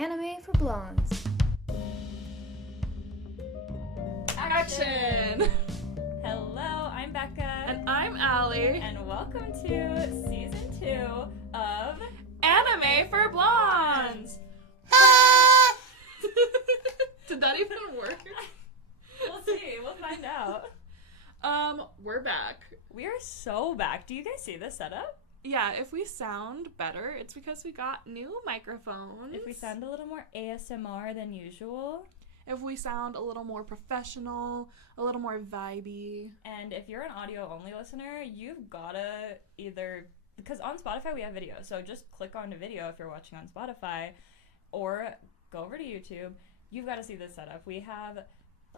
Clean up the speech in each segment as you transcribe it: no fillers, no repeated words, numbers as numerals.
Anime for Blondes. Action! Hello, I'm Becca. And I'm Allie. And welcome to Season 2 of Anime for Blondes! Did that even work? We'll see. We'll find out. We're back. We are so back. Do you guys see this setup? Yeah, if we sound better, it's because we got new microphones. If we sound a little more ASMR than usual. If we sound a little more professional, a little more vibey. And if you're an audio-only listener, you've gotta either... Because on Spotify we have video, so just click on the video if you're watching on Spotify, or go over to YouTube. You've got to see this setup. We have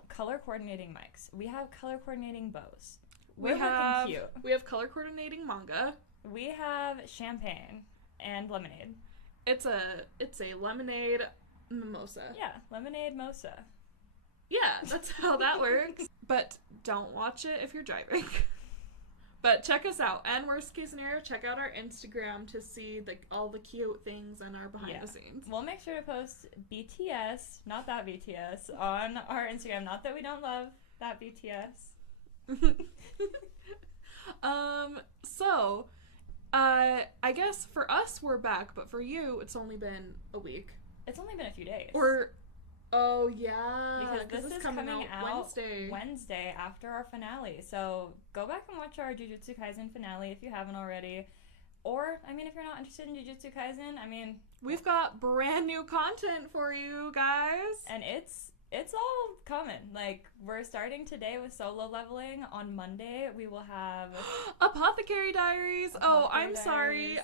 color coordinating mics. We have color coordinating bows. We're looking cute. We have color coordinating manga. We have champagne and lemonade. It's a lemonade mimosa. Yeah, lemonade mosa. Yeah, that's how that works. But don't watch it if you're driving. But check us out. And worst case scenario, check out our Instagram to see all the cute things and our behind the scenes. We'll make sure to post BTS, not that BTS, on our Instagram. Not that we don't love that BTS. I guess for us we're back, but for you it's only been a week. It's only been a few days. Oh yeah, because this is coming out Wednesday after our finale. So go back and watch our Jujutsu Kaisen finale if you haven't already. Or, I mean, if you're not interested in Jujutsu Kaisen, I mean... We've got brand new content for you guys. And it's all coming. Like, we're starting today with solo leveling. On Monday, we will have... Apothecary Diaries. I'm sorry.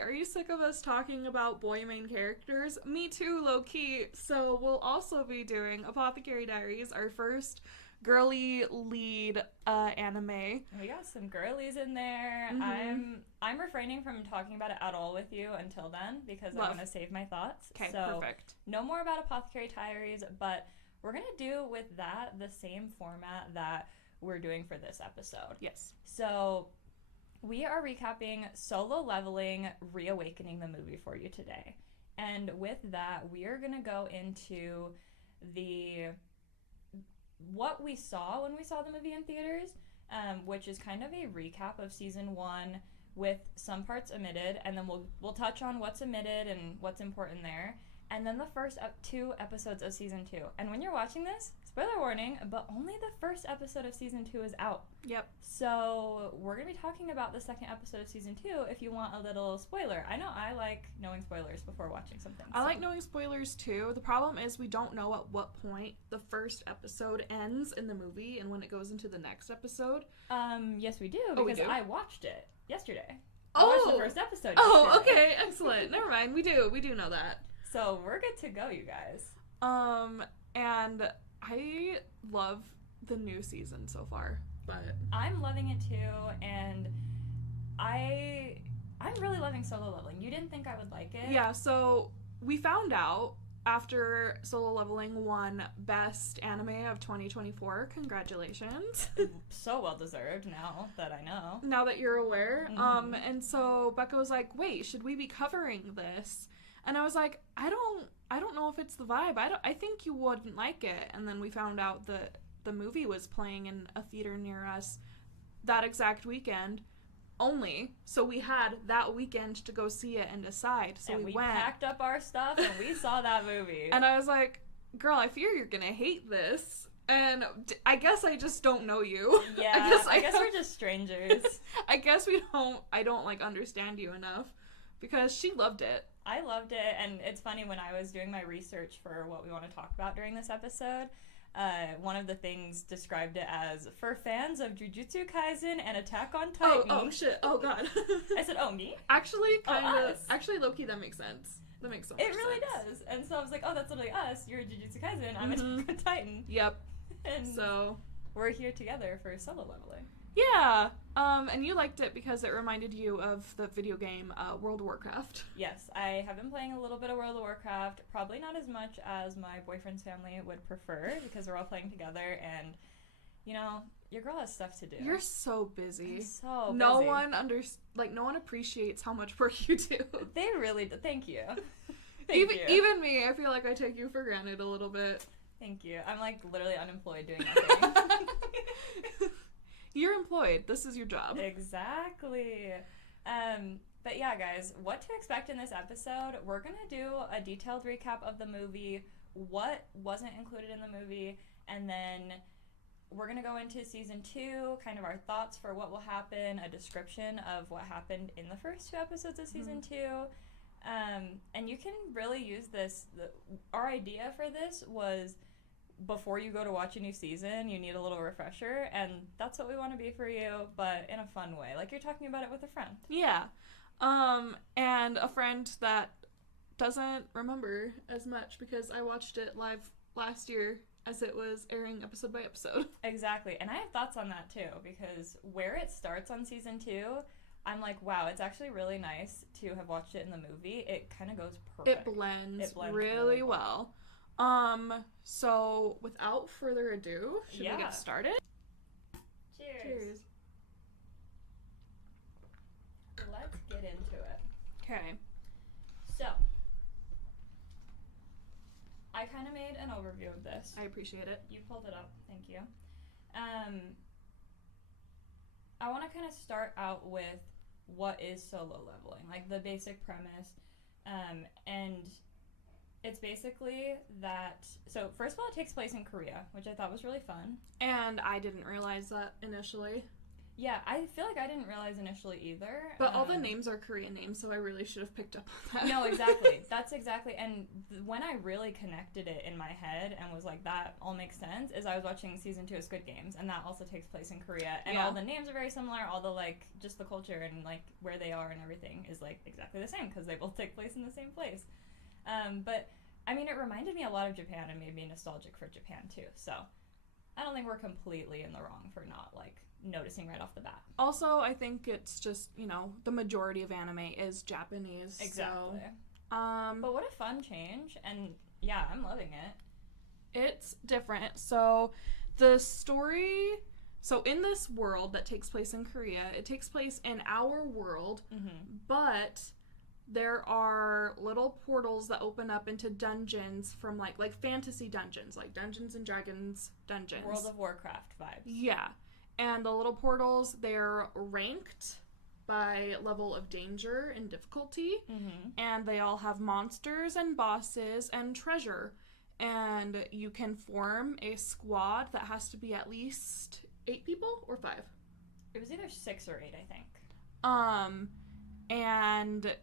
Are you sick of us talking about boy main characters? Me too, low-key. So we'll also be doing Apothecary Diaries, our first girly lead anime. We got some girlies in there. Mm-hmm. I'm refraining from talking about it at all with you until then because I want to save my thoughts. Okay, so perfect. No more about Apothecary Diaries, but we're going to do with that the same format that we're doing for this episode. Yes. So we are recapping Solo Leveling ReAwakening the movie for you today. And with that, we are going to go into what we saw when we saw the movie in theaters, which is kind of a recap of season 1 with some parts omitted, and then we'll touch on what's omitted and what's important there, and then the first 2 episodes of season 2. And when you're watching this, spoiler warning, but only the first episode of season 2 is out. Yep. So we're going to be talking about the second episode of season 2 if you want a little spoiler. I know I like knowing spoilers before watching something. I like knowing spoilers too. The problem is we don't know at what point the first episode ends in the movie and when it goes into the next episode. Yes, we do, we because do? I watched it yesterday. Oh! I watched the first episode yesterday. Oh, okay, excellent. Never mind. We do know that. So we're good to go, you guys. And I love the new season so far, but I'm loving it too, and I'm really loving Solo Leveling. You didn't think I would like it? Yeah, so we found out after Solo Leveling won Best Anime of 2024. Congratulations. So well deserved now that I know. Now that you're aware. Mm-hmm. And so Becca was like, "Wait, should we be covering this?" And I was like, I don't know if it's the vibe. I think you wouldn't like it. And then we found out that the movie was playing in a theater near us that exact weekend only. So we had that weekend to go see it and decide. So and we went. Packed up our stuff and we saw that movie. And I was like, girl, I fear you're gonna hate this. And I guess I just don't know you. Yeah, I guess we're just strangers. I guess I don't like understand you enough because she loved it. I loved it, and it's funny, when I was doing my research for what we want to talk about during this episode, one of the things described it as, for fans of Jujutsu Kaisen and Attack on Titan. Oh shit. Oh god. I said, oh, me? Actually, us. Actually, low-key, that makes sense. That makes so much sense. It really does. And so I was like, oh, that's literally us. You're Jujutsu Kaisen, I'm Attack on Titan. Yep. And so we're here together for solo leveling. Yeah. And you liked it because it reminded you of the video game World of Warcraft. Yes, I have been playing a little bit of World of Warcraft, probably not as much as my boyfriend's family would prefer because we're all playing together, and you know, your girl has stuff to do. You're so busy. I'm so busy. No one appreciates how much work you do. They really do. Thank you. Thank you. Even me, I feel like I take you for granted a little bit. Thank you. I'm like literally unemployed doing nothing. You're employed. This is your job. Exactly. But yeah, guys, what to expect in this episode? We're gonna do a detailed recap of the movie, what wasn't included in the movie, and then we're gonna go into season 2, kind of our thoughts for what will happen, a description of what happened in the first 2 episodes of season 2. And you can really use this. Our idea for this was before you go to watch a new season, you need a little refresher, and that's what we want to be for you, but in a fun way. Like you're talking about it with a friend. Yeah. And a friend that doesn't remember as much because I watched it live last year as it was airing episode by episode. Exactly. And I have thoughts on that too, because where it starts on season 2, I'm like, wow, it's actually really nice to have watched it in the movie. It kind of goes perfect. It blends really well. So without further ado, should we get started? Cheers. Let's get into it. Okay. So, I kind of made an overview of this. I appreciate it. You pulled it up. Thank you. I want to kind of start out with what is solo leveling, like the basic premise. And it's basically that, so first of all, it takes place in Korea, which I thought was really fun. And I didn't realize that initially. Yeah, I feel like I didn't realize initially either. But all the names are Korean names, so I really should have picked up on that. No, exactly. That's exactly. And when I really connected it in my head and was like, that all makes sense, is I was watching season 2 of Squid Games, and that also takes place in Korea. And all the names are very similar. All the, like, just the culture and, like, where they are and everything is, like, exactly the same because they both take place in the same place. But, I mean, it reminded me a lot of Japan and made me nostalgic for Japan, too. So, I don't think we're completely in the wrong for not, like, noticing right off the bat. Also, I think it's just, you know, the majority of anime is Japanese. Exactly. So, but what a fun change, and yeah, I'm loving it. It's different. So, the story, so in this world that takes place in Korea, it takes place in our world, but there are little portals that open up into dungeons from like fantasy dungeons, like Dungeons and Dragons dungeons. World of Warcraft vibes. Yeah. And the little portals, they're ranked by level of danger and difficulty. And they all have monsters and bosses and treasure. And you can form a squad that has to be at least 8 people or 5. It was either 6 or 8, I think. And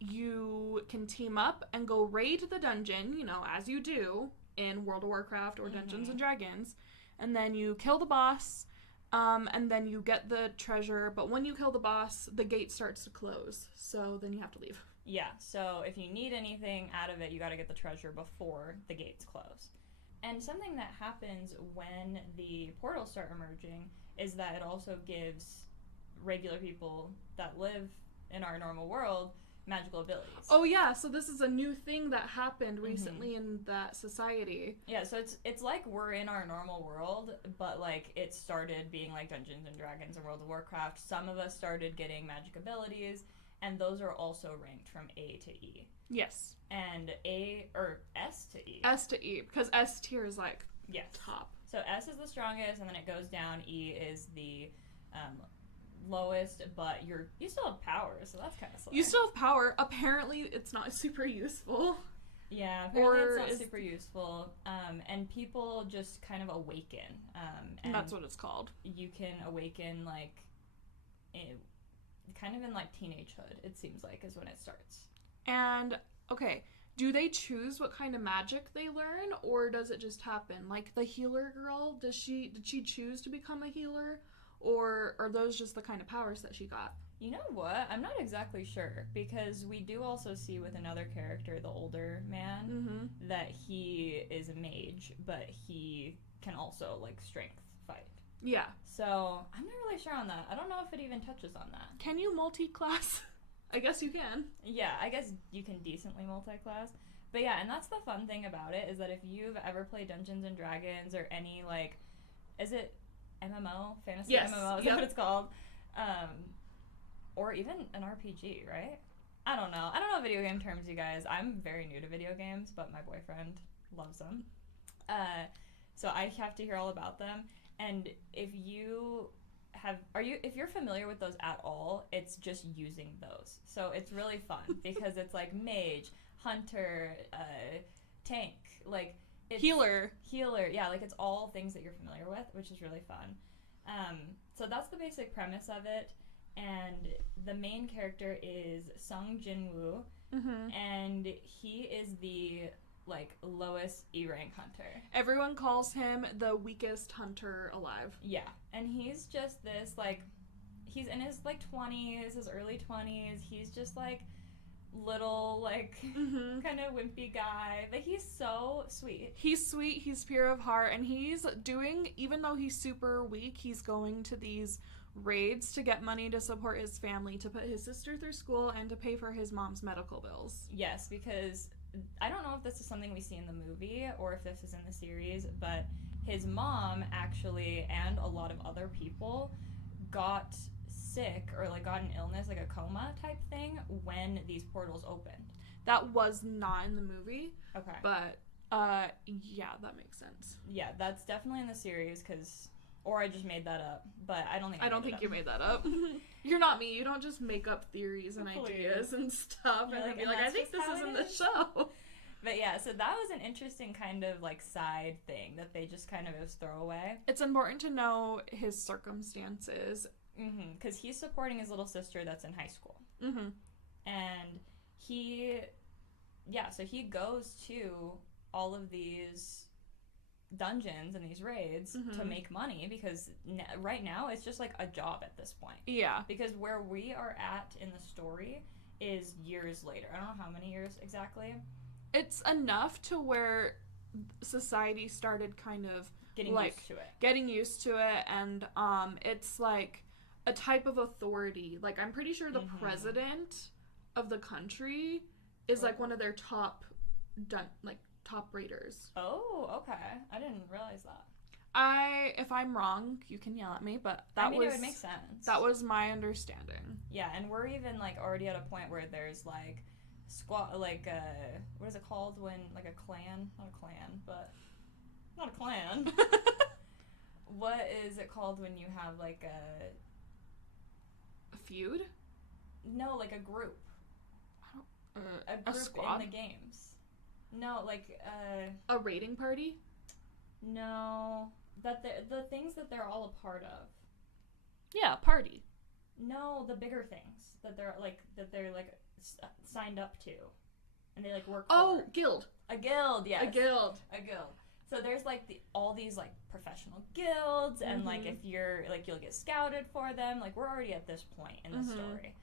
you can team up and go raid the dungeon, you know, as you do in World of Warcraft or Dungeons and Dragons. And then you kill the boss. And then you get the treasure, but when you kill the boss, the gate starts to close, so then you have to leave. Yeah, so if you need anything out of it, you gotta get the treasure before the gates close. And something that happens when the portals start emerging is that it also gives regular people that live in our normal world magical abilities. Oh yeah, so this is a new thing that happened recently in that society. Yeah, so it's like we're in our normal world, but like it started being like Dungeons and Dragons and World of Warcraft. Some of us started getting magic abilities, and those are also ranked from A to E. Yes. And S to E. S to E, because S tier is like top. So S is the strongest, and then it goes down. E is the lowest, but you still have power, so that's kind of slow. You still have power. Apparently, it's not super useful. Yeah, apparently it's not super useful. And people just kind of awaken. And that's what it's called. You can awaken, like, kind of in, like, teenagehood, it seems like, is when it starts. And, okay, do they choose what kind of magic they learn, or does it just happen? Like, the healer girl, did she choose to become a healer? Or are those just the kind of powers that she got? You know what? I'm not exactly sure, because we do also see with another character, the older man, that he is a mage, but he can also, like, strength fight. Yeah. So, I'm not really sure on that. I don't know if it even touches on that. Can you multi-class? I guess you can. Yeah, I guess you can decently multi-class. But yeah, and that's the fun thing about it, is that if you've ever played Dungeons and Dragons or any, like, is it MMO? Fantasy MMO? Is that what it's called? Or even an RPG, right? I don't know video game terms, you guys. I'm very new to video games, but my boyfriend loves them. So I have to hear all about them. And if you're familiar with those at all, it's just using those. So it's really fun because it's like mage, hunter, tank, like it's Healer. Yeah, like it's all things that you're familiar with, which is really fun. So that's the basic premise of it. And the main character is Sung Jin-woo, and he is the like lowest E rank hunter. Everyone calls him the weakest hunter alive. Yeah, and he's just this like, he's in his like 20s, his early 20s. He's just like little like kind of wimpy guy, but he's so sweet. He's sweet, he's pure of heart, and he's doing, even though he's super weak, he's going to these raids to get money to support his family, to put his sister through school, and to pay for his mom's medical bills. Yes, because I don't know if this is something we see in the movie or if this is in the series, but his mom actually, and a lot of other people, got sick or like got an illness, like a coma type thing, when these portals opened. That was not in the movie. Okay. But yeah, that makes sense. Yeah, that's definitely in the series, because, or I just made that up, but I don't think you made that up. You're not me. You don't just make up theories and ideas and stuff and then be like, I think this is in the show. But yeah, so that was an interesting kind of like side thing that they just kind of throw away. It's important to know his circumstances. Because he's supporting his little sister that's in high school. And so he goes to all of these dungeons and these raids to make money, because right now it's just like a job at this point. Yeah. Because where we are at in the story is years later. I don't know how many years exactly. It's enough to where society started kind of getting used to it, and it's like a type of authority. Like, I'm pretty sure the president of the country is like one of their top raiders. Oh, okay. I didn't realize that. If I'm wrong, you can yell at me, but it would make sense. That was my understanding. Yeah, and we're even like already at a point where there's like what is it called when like a clan? Not a clan. What is it called when you have like a feud? No, like a group. A group a squad? in the games. No, like a raiding party? No, that the things that they're all a part of. Yeah, party. No, the bigger things that they're like signed up to, and they like work for. Oh, guild. A guild, yes. A guild. So there's like all these like professional guilds, and like if you're like you'll get scouted for them. Like we're already at this point in the story,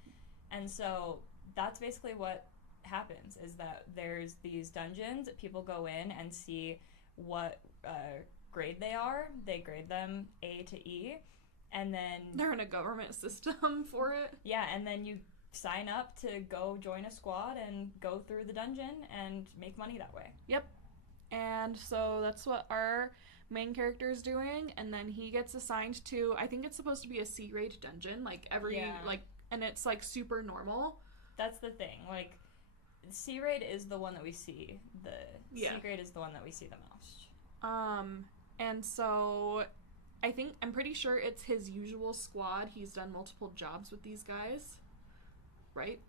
and so that's basically what happens, is that there's these dungeons. People go in and see what grade they are. They grade them A to E, and then they're in a government system for it. Yeah, and then you sign up to go join a squad and go through the dungeon and make money that way. Yep. And so that's what our main character is doing, and then he gets assigned to, I think it's supposed to be a C grade dungeon, like and it's like super normal. That's the thing. Like C grade is the one that we see. C grade is the one that we see the most. And so I'm pretty sure it's his usual squad. He's done multiple jobs with these guys. Right?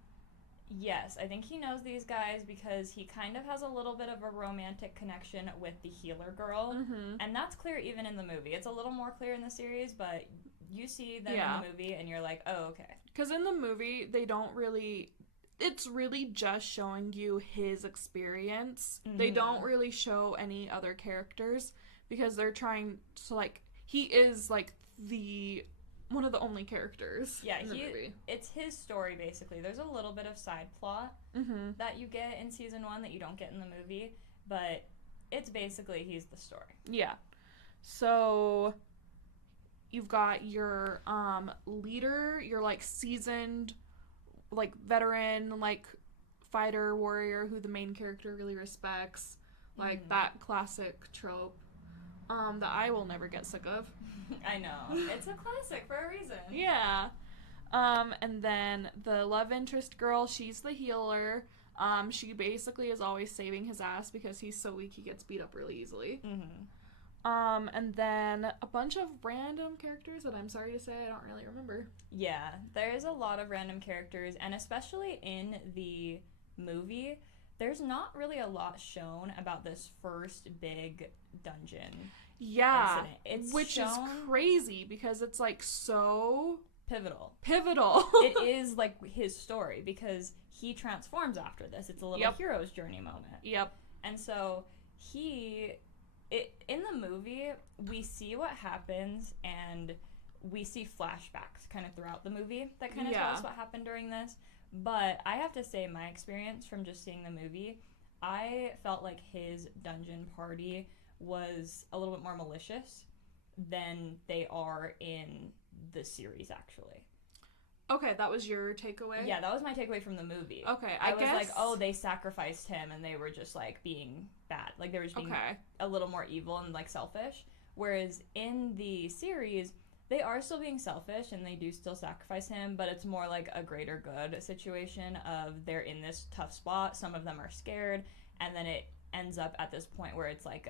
Yes, I think he knows these guys because he kind of has a little bit of a romantic connection with the healer girl. And that's clear even in the movie. It's a little more clear in the series, but you see them in the movie and you're like, oh, okay. Because in the movie, they don't really... It's really just showing you his experience. They don't really show any other characters because they're trying to, like... He is, like, one of the only characters in the movie. It's his story, basically. There's a little bit of side plot that you get in season 1 that you don't get in the movie, but it's basically he's the story. Yeah. So you've got your leader, your like seasoned, like veteran, like fighter, warrior who the main character really respects, like that classic trope that I will never get sick of. I know. It's a classic for a reason. Yeah. And then the love interest girl, she's the healer. She basically is always saving his ass because he's so weak he gets beat up really easily. And then a bunch of random characters that I'm sorry to say I don't really remember. Yeah, there's a lot of random characters, and especially in the movie, there's not really a lot shown about this first big dungeon. Yeah, incident. Which is crazy because it's like so pivotal. It is like his story because he transforms after this. It's a little hero's journey moment. Yep. And so in the movie, we see what happens and we see flashbacks kind of throughout the movie that kind of tell us what happened during this. But I have to say, my experience from just seeing the movie, I felt like his dungeon party was a little bit more malicious than they are in the series, actually. Okay, that was your takeaway? Yeah, that was my takeaway from the movie. Okay, I was guess... like, oh, they sacrificed him and they were just, like, being bad. Like, they were just being a little more evil and, like, selfish. Whereas in the series, they are still being selfish and they do still sacrifice him, but it's more like a greater good situation of they're in this tough spot, some of them are scared, and then it ends up at this point where it's like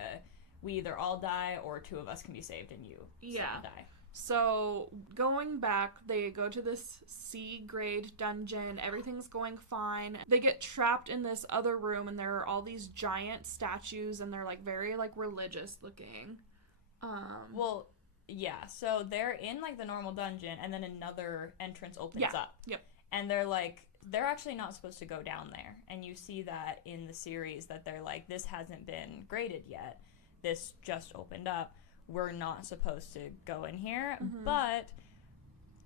we either all die or two of us can be saved and you die. So, going back, they go to this C-grade dungeon, everything's going fine. They get trapped in this other room, and there are all these giant statues, and they're, like, very, like, religious looking. Well, yeah, so they're in, like, the normal dungeon, and then another entrance opens up. Yep. And they're, like, they're actually not supposed to go down there. And you see that in the series, that they're, like, this hasn't been graded yet. This just opened up. We're not supposed to go in here, but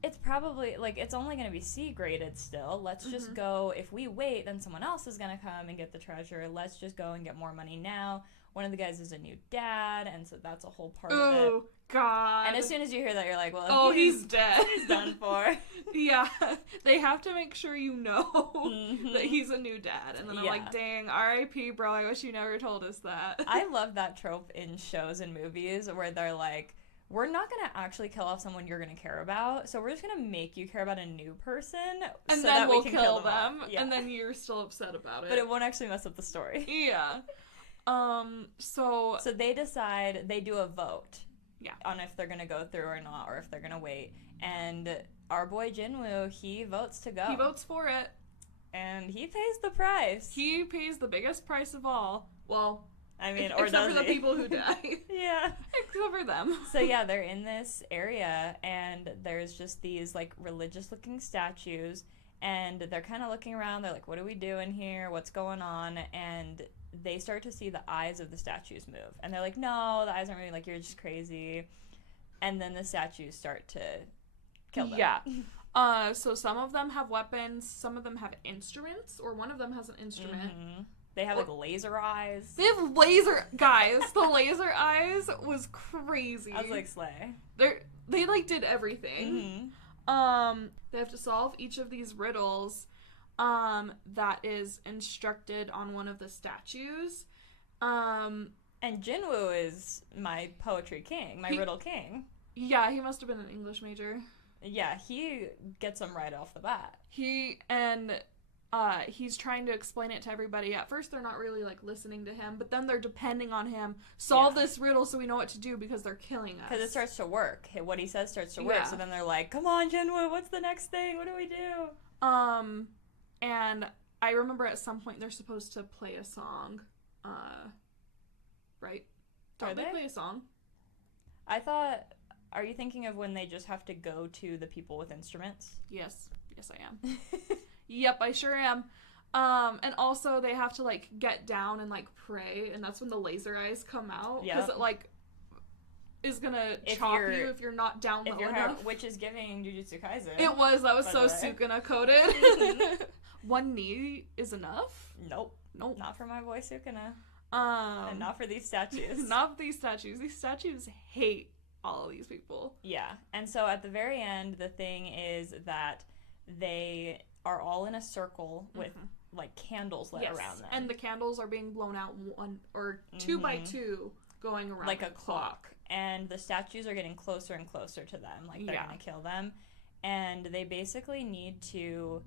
it's probably, like, it's only going to be C graded still. Let's just go. If we wait, then someone else is going to come and get the treasure. Let's just go and get more money now. One of the guys is a new dad, and so that's a whole part of it. Oh, God. And as soon as you hear that, you're like, well, he's dead. He's done for. Yeah. They have to make sure you know that he's a new dad. And then I'm like, dang, R.I.P., bro, I wish you never told us that. I love that trope in shows and movies where they're like, we're not going to actually kill off someone you're going to care about, so we're just going to make you care about a new person and so then that we'll we can kill them. Yeah. And then you're still upset about it. But it won't actually mess up the story. Yeah. So they decide, they do a vote. Yeah. On if they're going to go through or not, or if they're going to wait. And our boy Jinwoo, he votes to go. He votes for it. And he pays the price. He pays the biggest price of all. Well, I mean, or except does for the people who die. Yeah. Except for them. So yeah, they're in this area, and there's just these, like, religious-looking statues, and they're kind of looking around. They're like, what are we doing here? What's going on? And they start to see the eyes of the statues move. And they're like, no, the eyes aren't moving. Like, you're just crazy. And then the statues start to kill them. Yeah. So some of them have weapons. Some of them have instruments. Or one of them has an instrument. They have, like, laser eyes. They have laser... Guys, the laser eyes was crazy. I was like, slay. They, like, did everything. They have to solve each of these riddles that is instructed on one of the statues. And Jinwoo is my poetry king, my riddle king. Yeah, he must have been an English major. Yeah, he gets them right off the bat. He's trying to explain it to everybody. At first, they're not really, like, listening to him, but then they're depending on him. Solve this riddle so we know what to do because they're killing us. Because it starts to work. What he says starts to work, so then they're like, come on, Jinwoo, what's the next thing? What do we do? And I remember at some point they're supposed to play a song. Right? Don't they play a song? I thought... Are you thinking of when they just have to go to the people with instruments? Yes. Yes, I am. Yep, I sure am. And also they have to, like, get down and, like, pray, and that's when the laser eyes come out. Because it, like, is gonna chop you if you're not down low enough. Which is giving Jujutsu Kaisen. It was. That was so Sukuna coded. One knee is enough? Nope. Not for my boy Sukuna. And not for these statues. Not these statues. These statues hate all of these people. Yeah. And so at the very end, the thing is that they are all in a circle with, like, candles lit around them. And the candles are being blown out one or two by two going around. Like a clock. And the statues are getting closer and closer to them. Like, they're going to kill them. and they basically need to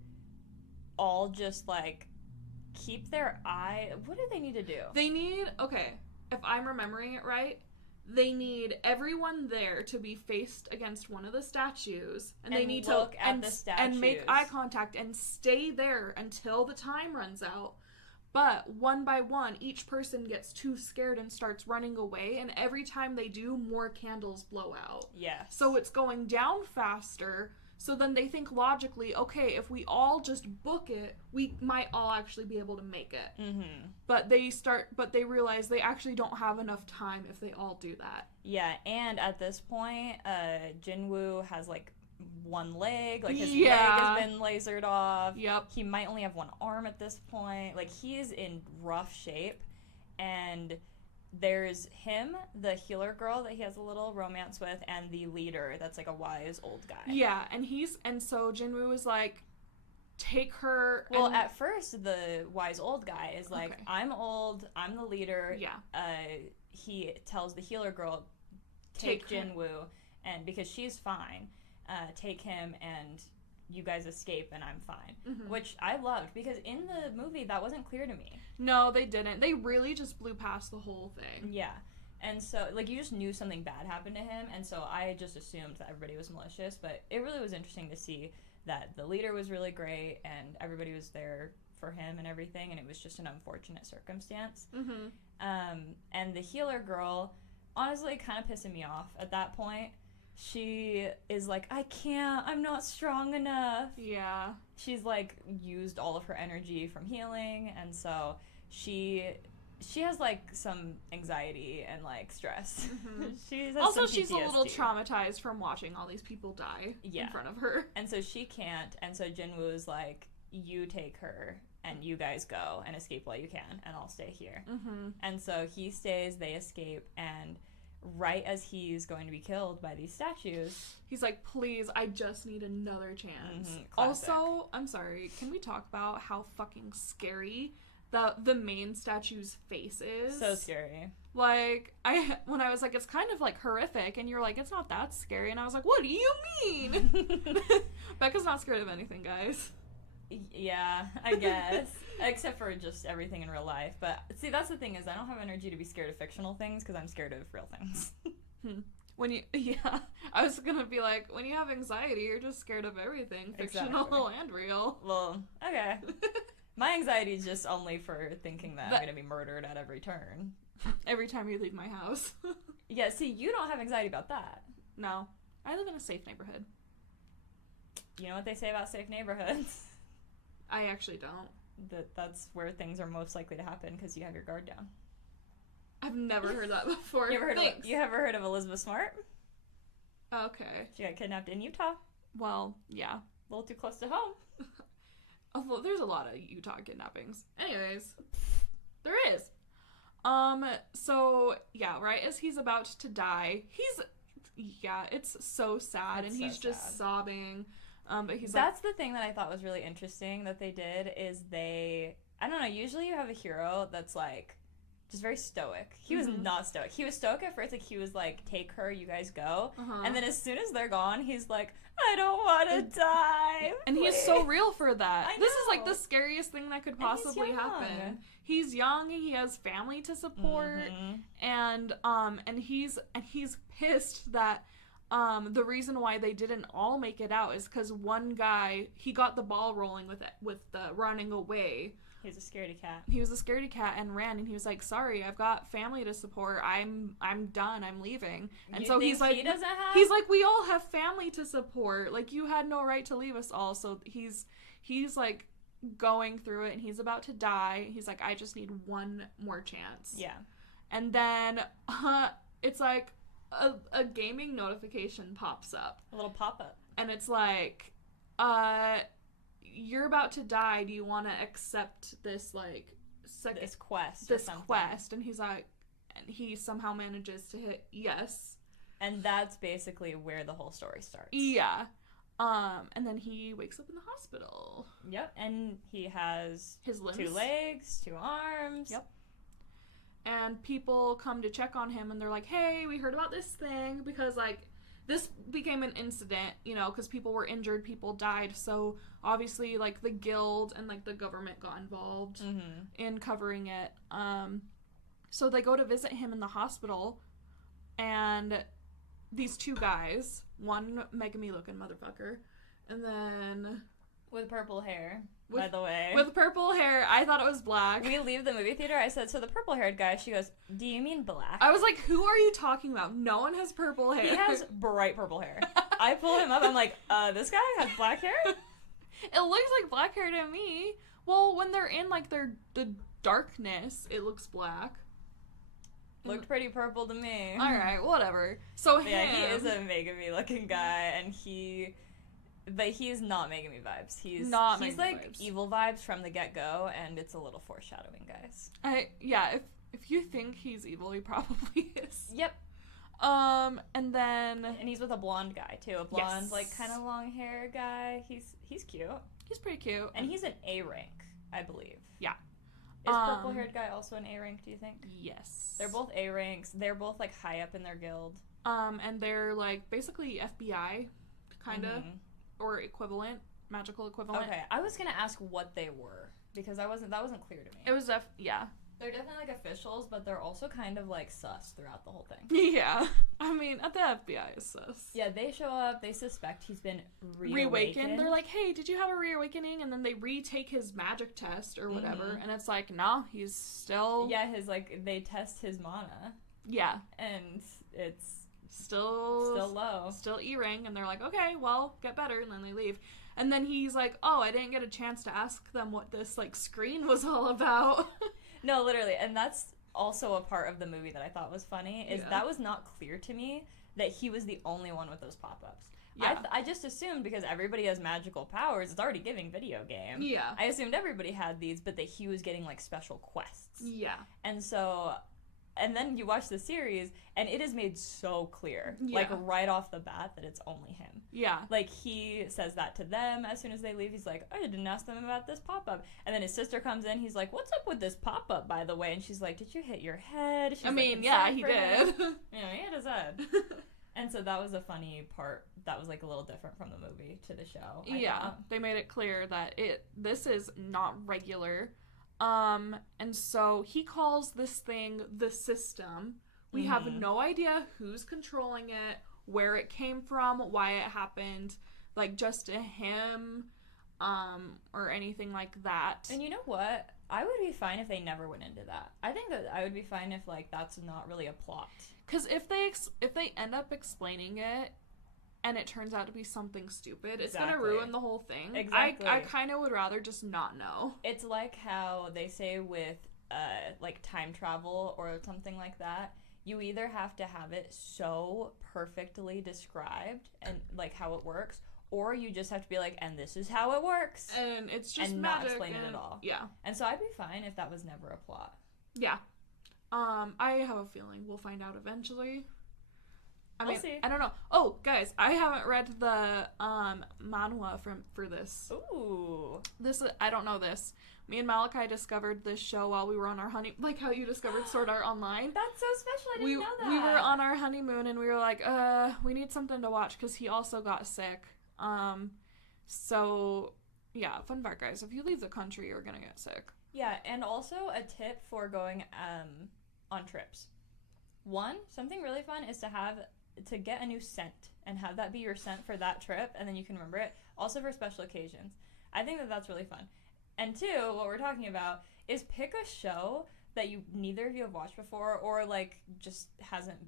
all just, like, keep their eye... What do they need to do? They need... Okay, if I'm remembering it right, they need everyone there to be faced against one of the statues, and they need to look at the statues and make eye contact and stay there until the time runs out. But one by one, each person gets too scared and starts running away, and every time they do, more candles blow out. Yes. So it's going down faster. So then they think logically, okay, if we all just book it, we might all actually be able to make it. Mm-hmm. But they realize they actually don't have enough time if they all do that. Yeah, and at this point, Jinwoo has, like, one leg. Like, his leg has been lasered off. Yep. He might only have one arm at this point. Like, he is in rough shape. And there's him, the healer girl that he has a little romance with, and the leader that's, like, a wise old guy. Yeah, and so Jinwoo is like, take her. Well, at first, the wise old guy is like, okay, I'm old, I'm the leader. Yeah. He tells the healer girl, take Jinwoo, and because she's fine, take him and you guys escape and I'm fine. Mm-hmm. Which I loved, because in the movie that wasn't clear to me. No, they didn't. They really just blew past the whole thing. Yeah. And so, like, you just knew something bad happened to him, and so I just assumed that everybody was malicious, but it really was interesting to see that the leader was really great and everybody was there for him and everything, and it was just an unfortunate circumstance. Mm-hmm. And the healer girl, honestly, kind of pissing me off at that point. She is like, I can't, I'm not strong enough. Yeah. She's, like, used all of her energy from healing, and so she has, like, some anxiety and, like, stress. Mm-hmm. She's a little traumatized from watching all these people die in front of her. And so she can't, and so Jinwoo is like, you take her, and you guys go and escape while you can, and I'll stay here. Mm-hmm. And so he stays, they escape, and right as he's going to be killed by these statues, he's like, please, I just need another chance. Mm-hmm, also, I'm sorry, can we talk about how fucking scary the main statue's face is? So scary. Like, when I was like, it's kind of, like, horrific, and you're like, it's not that scary, and I was like, what do you mean? Becca's not scared of anything, guys. Yeah, I guess. Except for just everything in real life. But, see, that's the thing, is I don't have energy to be scared of fictional things, because I'm scared of real things. I was gonna be like, when you have anxiety, you're just scared of everything, fictional and real. Well, okay. My anxiety is just only for thinking that I'm gonna be murdered at every turn. Every time you leave my house. Yeah, see, you don't have anxiety about that. No. I live in a safe neighborhood. You know what they say about safe neighborhoods? I actually don't. That's where things are most likely to happen because you have your guard down. I've never heard that before. You ever heard of Elizabeth Smart? Okay. She got kidnapped in Utah. Well, yeah. A little too close to home. There's a lot of Utah kidnappings. Anyways, there is. So, yeah, right as he's about to die, it's so sad, and he's just sobbing. But that's the thing that I thought was really interesting that they did, is I don't know, usually you have a hero that's, like, just very stoic. He was not stoic. He was stoic at first, like, he was like, take her, you guys go. And then as soon as they're gone, he's like, I don't want to die. And he's so real for that. This is, like, the scariest thing that could possibly happen. He's young, he has family to support, and he's pissed that the reason why they didn't all make it out is because one guy, he got the ball rolling with the running away. He was a scaredy cat. He was a scaredy cat and ran, and he was like, sorry, I've got family to support. I'm done. I'm leaving. And so he's like, he's like, we all have family to support. Like, you had no right to leave us all. So he's like going through it, and he's about to die. He's like, I just need one more chance. Yeah. And then it's like a gaming notification pops up. A little pop-up. And it's like, you're about to die. Do you want to accept this, like, this quest? And he's like, and he somehow manages to hit yes. And that's basically where the whole story starts. Yeah. And then he wakes up in the hospital. Yep. And he has his limbs, 2 legs, 2 arms. Yep. And people come to check on him, and they're like, hey, we heard about this thing, because, like, this became an incident, you know, because people were injured, people died, so obviously, like, the guild and, like, the government got involved in covering it. So they go to visit him in the hospital, and these two guys, one Megami looking motherfucker, and then... With purple hair, by the way. With purple hair. I thought it was black. We leave the movie theater. I said, so the purple-haired guy. She goes, do you mean black? I was like, who are you talking about? No one has purple hair. He has bright purple hair. I pull him up. I'm like, this guy has black hair? It looks like black hair to me. Well, when they're in, like, the darkness, it looks black. Looked pretty purple to me. Alright, whatever. So yeah, he is a Megami-looking guy, and But he's not Megami vibes. He's like vibes. Evil vibes from the get-go, and it's a little foreshadowing, guys. If you think he's evil, he probably is. Yep. And then... And he's with a blonde guy, too. A blonde, like, kind of long hair guy. He's cute. He's pretty cute. And he's an A rank, I believe. Yeah. Is purple-haired guy also an A rank, do you think? Yes. They're both A ranks. They're both, like, high up in their guild. And they're, like, basically FBI, kind of. Or equivalent, magical equivalent. Okay, I was gonna ask what they were because that wasn't clear to me. It was yeah. They're definitely like officials, but they're also kind of like sus throughout the whole thing. Yeah, I mean, the FBI is sus. Yeah, they show up. They suspect he's been reawakened. They're like, "Hey, did you have a reawakening?" And then they retake his magic test or whatever, and it's like, "Nah, he's still." Yeah, they test his mana. Yeah, and it's. Still low. Still E-ring, and they're like, okay, well, get better, and then they leave. And then he's like, oh, I didn't get a chance to ask them what this, like, screen was all about. No, literally, and that's also a part of the movie that I thought was funny, is that was not clear to me that he was the only one with those pop-ups. Yeah. I just assumed because everybody has magical powers, it's already giving video game. Yeah. I assumed everybody had these, but that he was getting, like, special quests. Yeah. And so... And then you watch the series, and it is made so clear, like, right off the bat, that it's only him. Yeah. Like, he says that to them as soon as they leave. He's like, I didn't ask them about this pop-up. And then his sister comes in. He's like, what's up with this pop-up, by the way? And she's like, did you hit your head? She's I mean, like, yeah, he did. Yeah, he hit his head. And so that was a funny part that was, like, a little different from the movie to the show. I thought. They made it clear that this is not regular. And so he calls this thing the system. We have no idea who's controlling it, where it came from, why it happened, like, just to him, or anything like that. And you know what? I would be fine if they never went into that. I think that I would be fine if, like, that's not really a plot. Because if they end up explaining it, and it turns out to be something stupid, it's gonna ruin the whole thing. Exactly. I kind of would rather just not know. It's like how they say with, like, time travel or something like that, you either have to have it so perfectly described and, like, how it works, or you just have to be like, and this is how it works. And it's just and magic not explain it at all. Yeah. And so I'd be fine if that was never a plot. Yeah. I have a feeling we'll find out eventually. We'll see. I don't know. Oh, guys, I haven't read the manhwa for this. Ooh. I don't know this. Me and Malachi discovered this show while we were on our honeymoon. Like how you discovered Sword Art Online. That's so special. I didn't know that. We were on our honeymoon and we were like, we need something to watch because he also got sick. So, yeah, fun fact, guys. If you leave the country, you're gonna get sick. Yeah, and also a tip for going on trips. One, something really fun is to get a new scent and have that be your scent for that trip, and then you can remember it. Also for special occasions. I think that that's really fun. And two, what we're talking about is pick a show that neither of you have watched before, or like just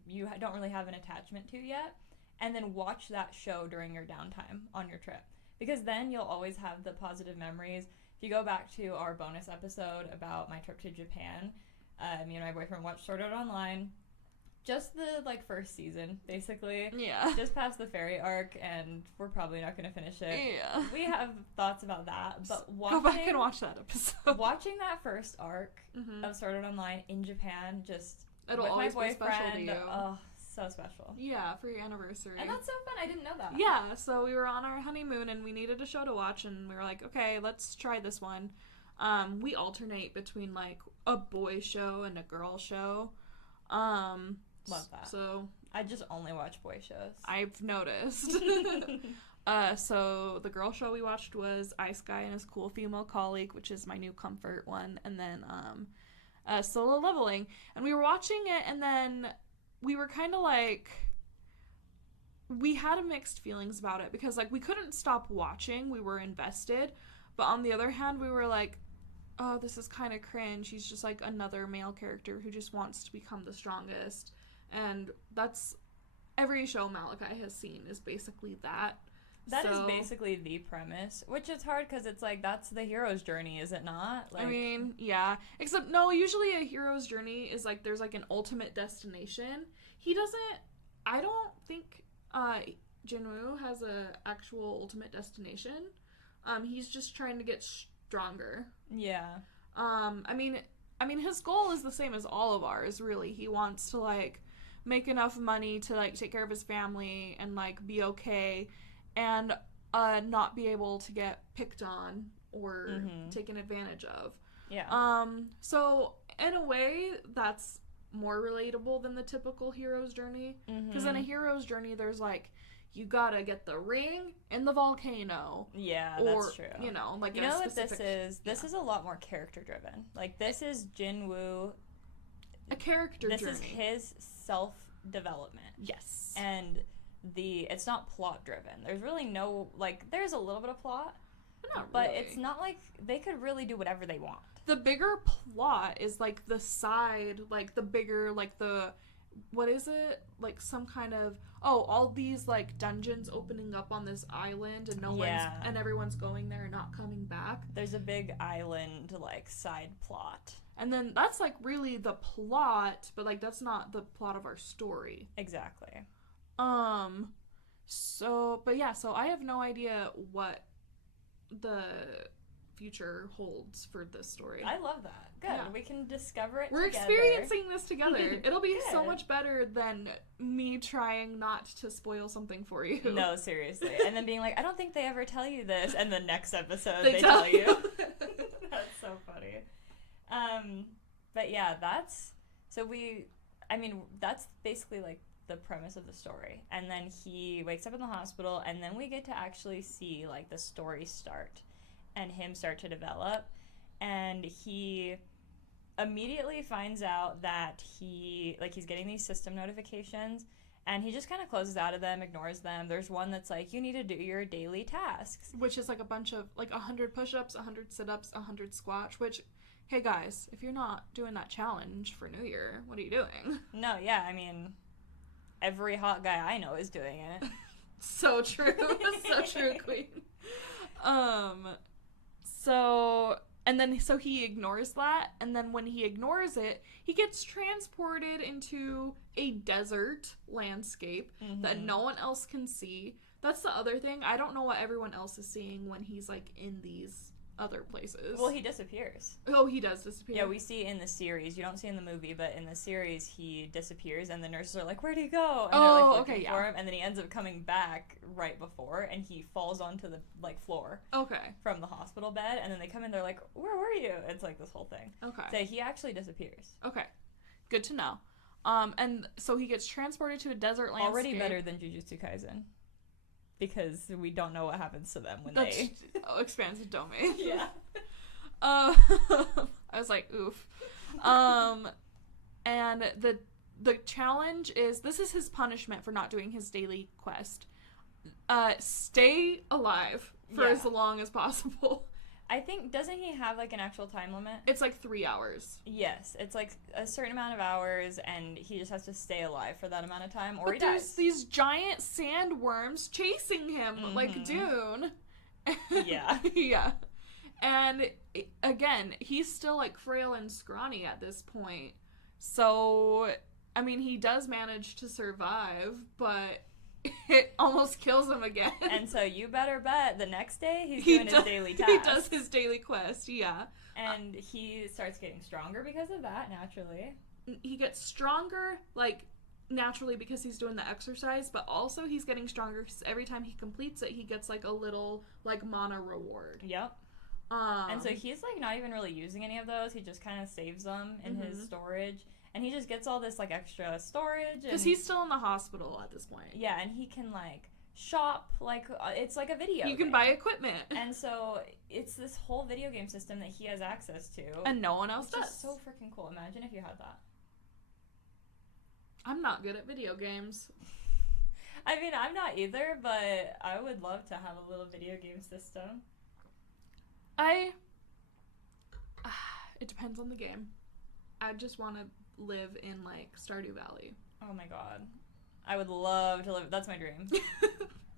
you don't really have an attachment to yet, and then watch that show during your downtime on your trip. Because then you'll always have the positive memories. If you go back to our bonus episode about my trip to Japan, me and my boyfriend watched Sword Art Online. Just the, like, first season, basically. Yeah. Just past the fairy arc, and we're probably not going to finish it. Yeah. We have thoughts about that, but go back and watch that episode. Watching that first arc of Sword Art Online in Japan, it'll with always my be special to boyfriend, you. Oh, so special. Yeah, for your anniversary. And that's so fun. I didn't know that. Yeah, so we were on our honeymoon, and we needed a show to watch, and we were like, okay, let's try this one. We alternate between, like, a boy show and a girl show. Love that. So I just only watch boy shows. I've noticed. So the girl show we watched was Ice Guy and His Cool Female Colleague, which is my new comfort one, and then Solo Leveling. And we were watching it, and then we were kind of like, we had mixed feelings about it because like we couldn't stop watching. We were invested, but on the other hand, we were like, oh, this is kind of cringe. He's just like another male character who just wants to become the strongest. And that's every show Malachi has seen is basically that. That is basically the premise, which is hard because it's like, that's the hero's journey, is it not? Like, I mean, yeah. Except, no, usually a hero's journey is like, there's like an ultimate destination. I don't think Jinwoo has a actual ultimate destination. He's just trying to get stronger. Yeah. I mean, his goal is the same as all of ours, really. He wants to, like, make enough money to, like, take care of his family and, like, be okay and not be able to get picked on or taken advantage of. Yeah. So, in a way, that's more relatable than the typical hero's journey. Because in a hero's journey, there's, like, you gotta get the ring in the volcano. Yeah, or, that's true. You know, like, you know what this is? This is a lot more character-driven. Like, this is Jinwoo. A character this journey. This is his self-development. Yes. And it's not plot-driven. There's really no, like, there's a little bit of plot. But really. It's not like they could really do whatever they want. The bigger plot is, like, the side, like, the bigger, like, the... What is it? Like, some kind of... Oh, all these, like, dungeons opening up on this island and and everyone's going there and not coming back. There's a big island, like, side plot. And then that's, like, really the plot, but, like, that's not the plot of our story. Exactly. So I have no idea what the future holds for this story. I love that. Good. Yeah. We can discover it We're together. Experiencing this together. It'll be so much better than me trying not to spoil something for you. No, seriously. And then being like, I don't think they ever tell you this. And the next episode they tell you. That's so funny. But yeah, that's basically like the premise of the story. And then he wakes up in the hospital, and then we get to actually see like the story start and him start to develop. And he immediately finds out that he's getting these system notifications, and he just kind of closes out of them, ignores them. There's one that's like, you need to do your daily tasks, which is like a bunch of like 100 push-ups, 100 sit-ups, 100 squats, which, hey guys, if you're not doing that challenge for New Year, what are you doing? No, yeah, I mean, every hot guy I know is doing it. So true. So true, queen. So he ignores that, and then when he ignores it, he gets transported into a desert landscape that no one else can see. That's the other thing. I don't know what everyone else is seeing when he's, like, in these other places. Well, he disappears. Oh, he does disappear. Yeah, we see in the series. You don't see in the movie, but in the series, he disappears, and the nurses are like, where'd he go? And they're, like, looking for him, and then he ends up coming back right before, and he falls onto the, like, floor. Okay. From the hospital bed, and then they come in, they're like, where were you? It's, like, this whole thing. Okay. So he actually disappears. Okay. Good to know. And so he gets transported to a desert landscape. Already better than Jujutsu Kaisen. Because we don't know what happens to them when they... expansive domain. Yeah. I was like, oof. And the challenge is, this is his punishment for not doing his daily quest. Stay alive for as long as possible. I think, doesn't he have, like, an actual time limit? It's, like, 3 hours. Yes. It's, like, a certain amount of hours, and he just has to stay alive for that amount of time, or but he dies. There's these giant sandworms chasing him, like Dune. Yeah. Yeah. And, again, he's still, like, frail and scrawny at this point. So, I mean, he does manage to survive, but... it almost kills him again. And so you better bet the next day he's doing his daily task. He does his daily quest, yeah. And he starts getting stronger because of that, naturally. He gets stronger, like, naturally because he's doing the exercise, but also he's getting stronger because every time he completes it, he gets, like, a little, like, mana reward. Yep. And so he's, like, not even really using any of those. He just kind of saves them in his storage. and he just gets all this, like, extra storage. Because he's still in the hospital at this point. Yeah, and he can, like, shop, like, it's like a video You can game. buy equipment. And so it's this whole video game system that he has access to. And no one else does. Which is so freaking cool. Imagine if you had that. I'm not good at video games. I mean, I'm not either, but I would love to have a little video game system. It depends on the game. I just want to live in, like, Stardew Valley. Oh my god. I would love to live. That's my dream.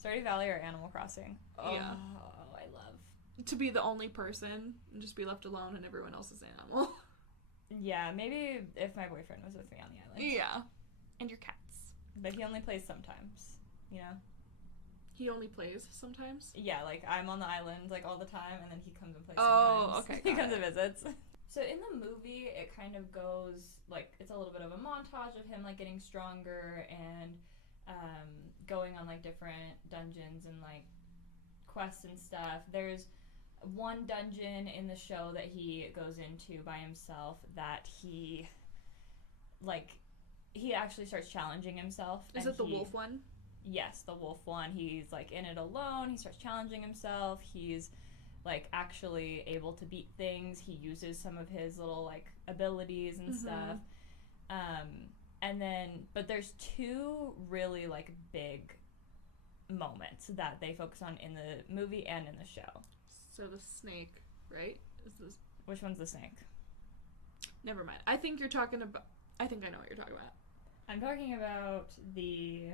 Stardew Valley or Animal Crossing. Oh, Yeah. I love. To be the only person and just be left alone and everyone else is an animal. Yeah, maybe if my boyfriend was with me on the island. Yeah. And your cats. But he only plays sometimes, you know? He only plays sometimes? Yeah, like, I'm on the island, like, all the time, and then he comes and plays Oh, sometimes. okay. He comes and visits. So in the movie, it kind of goes, like, it's a little bit of a montage of him, like, getting stronger and going on, like, different dungeons and, like, quests and stuff. There's one dungeon in the show that he goes into by himself that he actually starts challenging himself. Is it the wolf one? Yes, the wolf one. He's, like, in it alone. He starts challenging himself. He's, like, actually able to beat things. He uses some of his little, like, abilities and stuff. And then, but there's two really, like, big moments that they focus on in the movie and in the show. So the snake, right? Is this... Which one's the snake? Never mind. I think you're talking about... I think I know what you're talking about. I'm talking about the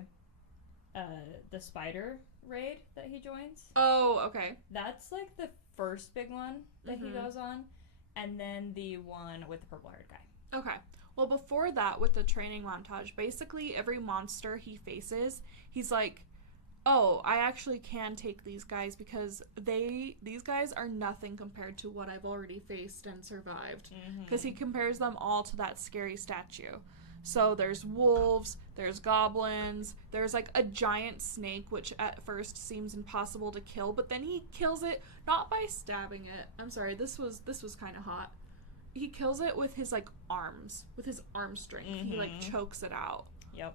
spider raid that he joins. Oh, okay. That's, like, the first big one that he goes on. And then the one with the purple-haired guy. Okay. Well, before that, with the training montage, basically every monster he faces, he's like, oh, I actually can take these guys because these guys are nothing compared to what I've already faced and survived. Because he compares them all to that scary statue. So there's wolves, there's goblins, there's, like, a giant snake, which at first seems impossible to kill, but then he kills it, not by stabbing it. I'm sorry, this was kind of hot. He kills it with his, like, arms, with his arm strength. He, like, chokes it out. Yep.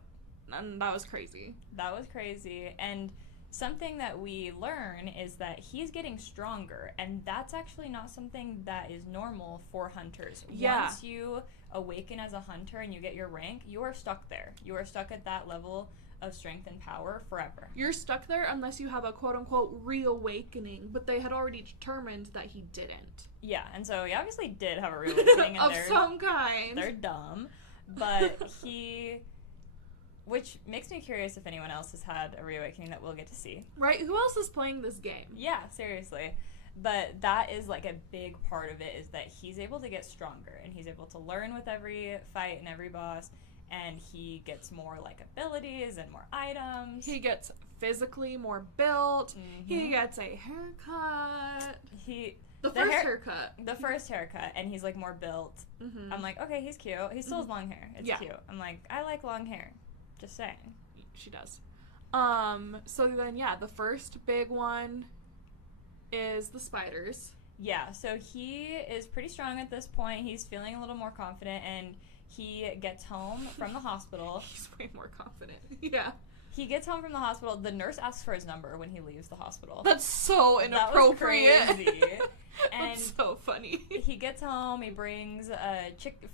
And that was crazy. That was crazy. And something that we learn is that he's getting stronger, and that's actually not something that is normal for hunters. Yeah. Once you awaken as a hunter and you get your rank, you are stuck there. You are stuck at that level of strength and power forever. You're stuck there unless you have a quote-unquote reawakening, but they had already determined that he didn't. Yeah, and so he obviously did have a reawakening. Of some kind. They're dumb. But which makes me curious if anyone else has had a reawakening that we'll get to see. Right? Who else is playing this game? Yeah, seriously. But that is, like, a big part of it, is that he's able to get stronger, and he's able to learn with every fight and every boss, and he gets more, like, abilities and more items. He gets physically more built. He gets a haircut. The first haircut, and he's, like, more built. I'm like, okay, he's cute. He still has long hair. It's cute. I'm like, I like long hair. Just saying. She does. So then, yeah, the first big one is the spiders. Yeah, so he is pretty strong at this point. He's feeling a little more confident, and he gets home from the hospital. He's way more confident. Yeah. He gets home from the hospital. The nurse asks for his number when he leaves the hospital. That's so inappropriate. That was crazy. And that's so funny. He gets home. He brings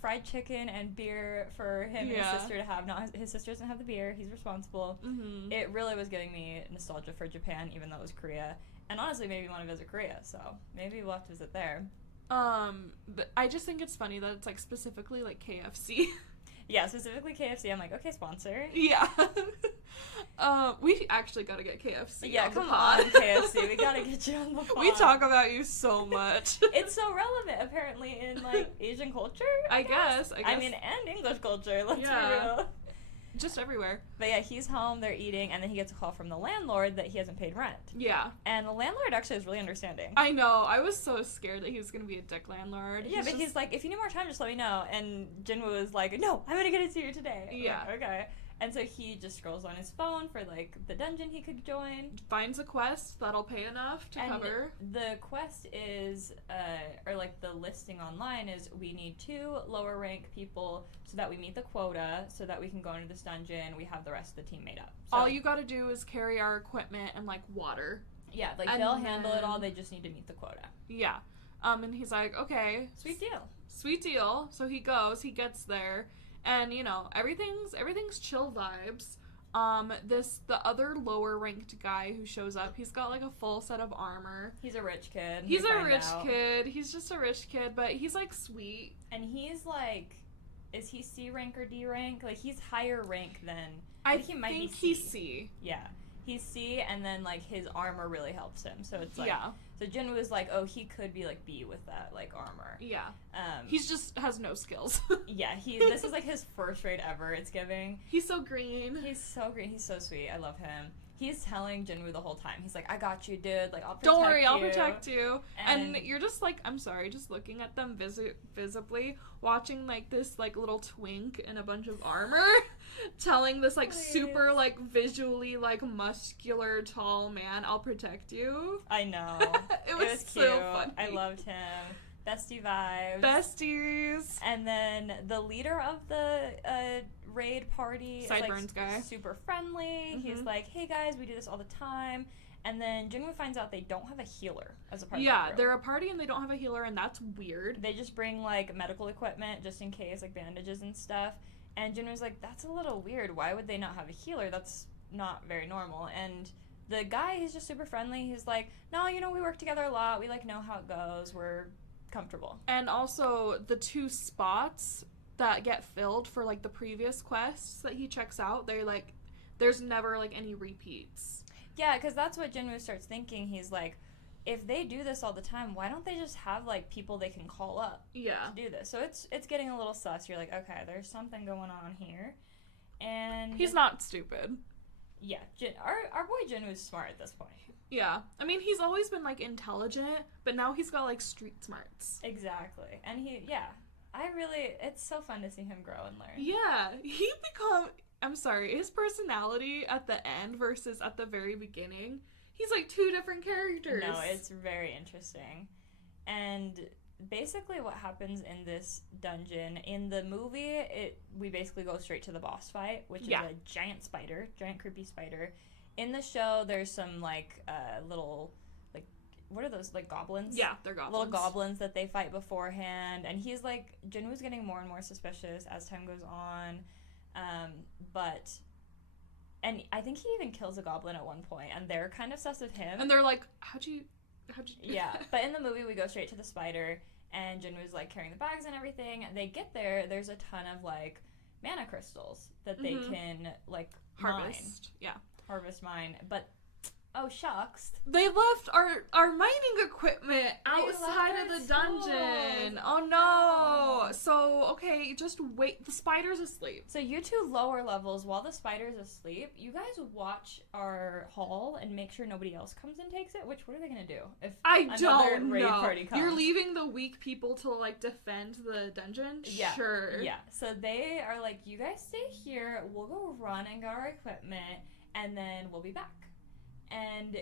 fried chicken and beer for him and his sister to have. His sister doesn't have the beer. He's responsible. It really was giving me nostalgia for Japan, even though it was Korea. And honestly, maybe want to visit Korea, so maybe we'll have to visit there. But I just think it's funny that it's, like, specifically, like, KFC. Yeah, specifically KFC. I'm like, okay, sponsor. Yeah. We actually gotta get KFC. Yeah, on come the pod. on, KFC. We gotta get you on the pod. We talk about you so much. It's so relevant, apparently, in, like, Asian culture, I guess. I mean, and English culture, let's be real. Just everywhere. But yeah, he's home, they're eating, and then he gets a call from the landlord that he hasn't paid rent. Yeah. And the landlord actually is really understanding. I know. I was so scared that he was going to be a dick landlord. Yeah, he's like, if you need more time, just let me know. And Jinwoo is like, no, I'm going to get it to you today. I'm yeah. like, okay. And so he just scrolls on his phone for, like, the dungeon he could join. Finds a quest that'll pay enough to cover. The quest is, or, like, the listing online is, we need 2 lower rank people so that we meet the quota, so that we can go into this dungeon. We have the rest of the team made up. So, all you gotta do is carry our equipment and, like, water. Yeah, like, they'll handle it all. They just need to meet the quota. Yeah. And he's like, okay. Sweet deal. Sweet deal. So he goes, he gets there, and, you know, everything's chill vibes. The other lower ranked guy who shows up, he's got, like, a full set of armor. He's a rich kid. He's a rich kid. He's just a rich kid, but he's, like, sweet. And he's, like, is he C rank or D rank? Like, he's higher rank than... I think he might be C. he's C. Yeah. He's C, and then, like, his armor really helps him. So it's, like... Yeah. So Jin was like, oh, he could be, like, B with that, like, armor. Yeah. He's just has no skills. Yeah, this is, like, his first raid ever, it's giving. He's so green. He's so green. He's so sweet. I love him. He's telling Jinwoo the whole time. He's like, I got you, dude. Like, I'll protect you. Don't worry, I'll protect you. And you're just, like, I'm sorry, just looking at them visibly, watching, like, this, like, little twink in a bunch of armor, telling this, like, super, like, visually, like, muscular, tall man, I'll protect you. I know. It was cute. so funny. I loved him. Bestie vibes. Besties. And then the leader of the raid party Sideburns is, like, guy. super friendly. He's like, hey guys, we do this all the time. And then Jinwoo finds out they don't have a healer as a part of the group. They're a party and they don't have a healer, and that's weird. They just bring, like, medical equipment just in case, like bandages and stuff. And Jinwoo's like, that's a little weird. Why would they not have a healer? That's not very normal. And the guy, he's just super friendly. He's like, no, you know, we work together a lot. We, like, know how it goes. We're comfortable. And also, the 2 spots that get filled for, like, the previous quests that he checks out, they're, like, there's never, like, any repeats. Yeah, because that's what Jinwoo starts thinking. He's like, if they do this all the time, why don't they just have, like, people they can call up to do this? So it's getting a little sus. You're like, okay, there's something going on here. And... he's not stupid. Yeah, our boy Jinwoo's smart at this point. Yeah. I mean, he's always been, like, intelligent, but now he's got, like, street smarts. Exactly. And it's so fun to see him grow and learn. Yeah. I'm sorry, his personality at the end versus at the very beginning, he's, like, 2 different characters. No, it's very interesting. And basically what happens in this dungeon, in the movie, we basically go straight to the boss fight, which is a giant creepy spider. In the show, there's some, like, little, like, what are those, like, goblins? Yeah, they're goblins. Little goblins that they fight beforehand. And he's, like, Jinwoo's getting more and more suspicious as time goes on. And I think he even kills a goblin at one point, and they're kind of sus with him. And they're like, how'd you Yeah, but in the movie, we go straight to the spider, and Jinwoo's, like, carrying the bags and everything. They get there, there's a ton of, like, mana crystals that they can, like, harvest. Harvest mine. But, oh, shucks. They left our mining equipment outside of the dungeon. Oh, no. So, okay, just wait. The spider's asleep. So you 2 lower levels, while the spider's asleep, you guys watch our haul and make sure nobody else comes and takes it? What are they going to do if another raid party comes? You're leaving the weak people to, like, defend the dungeon? Yeah. Sure. Yeah. So they are like, you guys stay here. We'll go run and get our equipment, and then we'll be back. And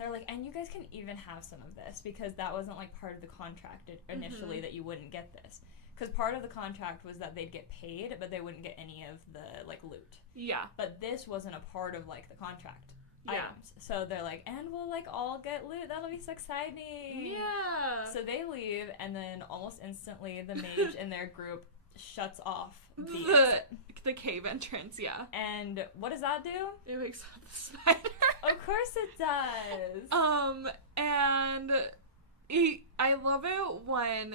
they're like, and you guys can even have some of this, because that wasn't, like, part of the contract initially that you wouldn't get this. Because part of the contract was that they'd get paid, but they wouldn't get any of the, like, loot. Yeah. But this wasn't a part of, like, the contract items. So they're like, and we'll, like, all get loot. That'll be so exciting. Yeah. So they leave, and then almost instantly the mage in their group shuts off the cave entrance, yeah. And what does that do? It wakes up the spider. Of course it does. And I love it when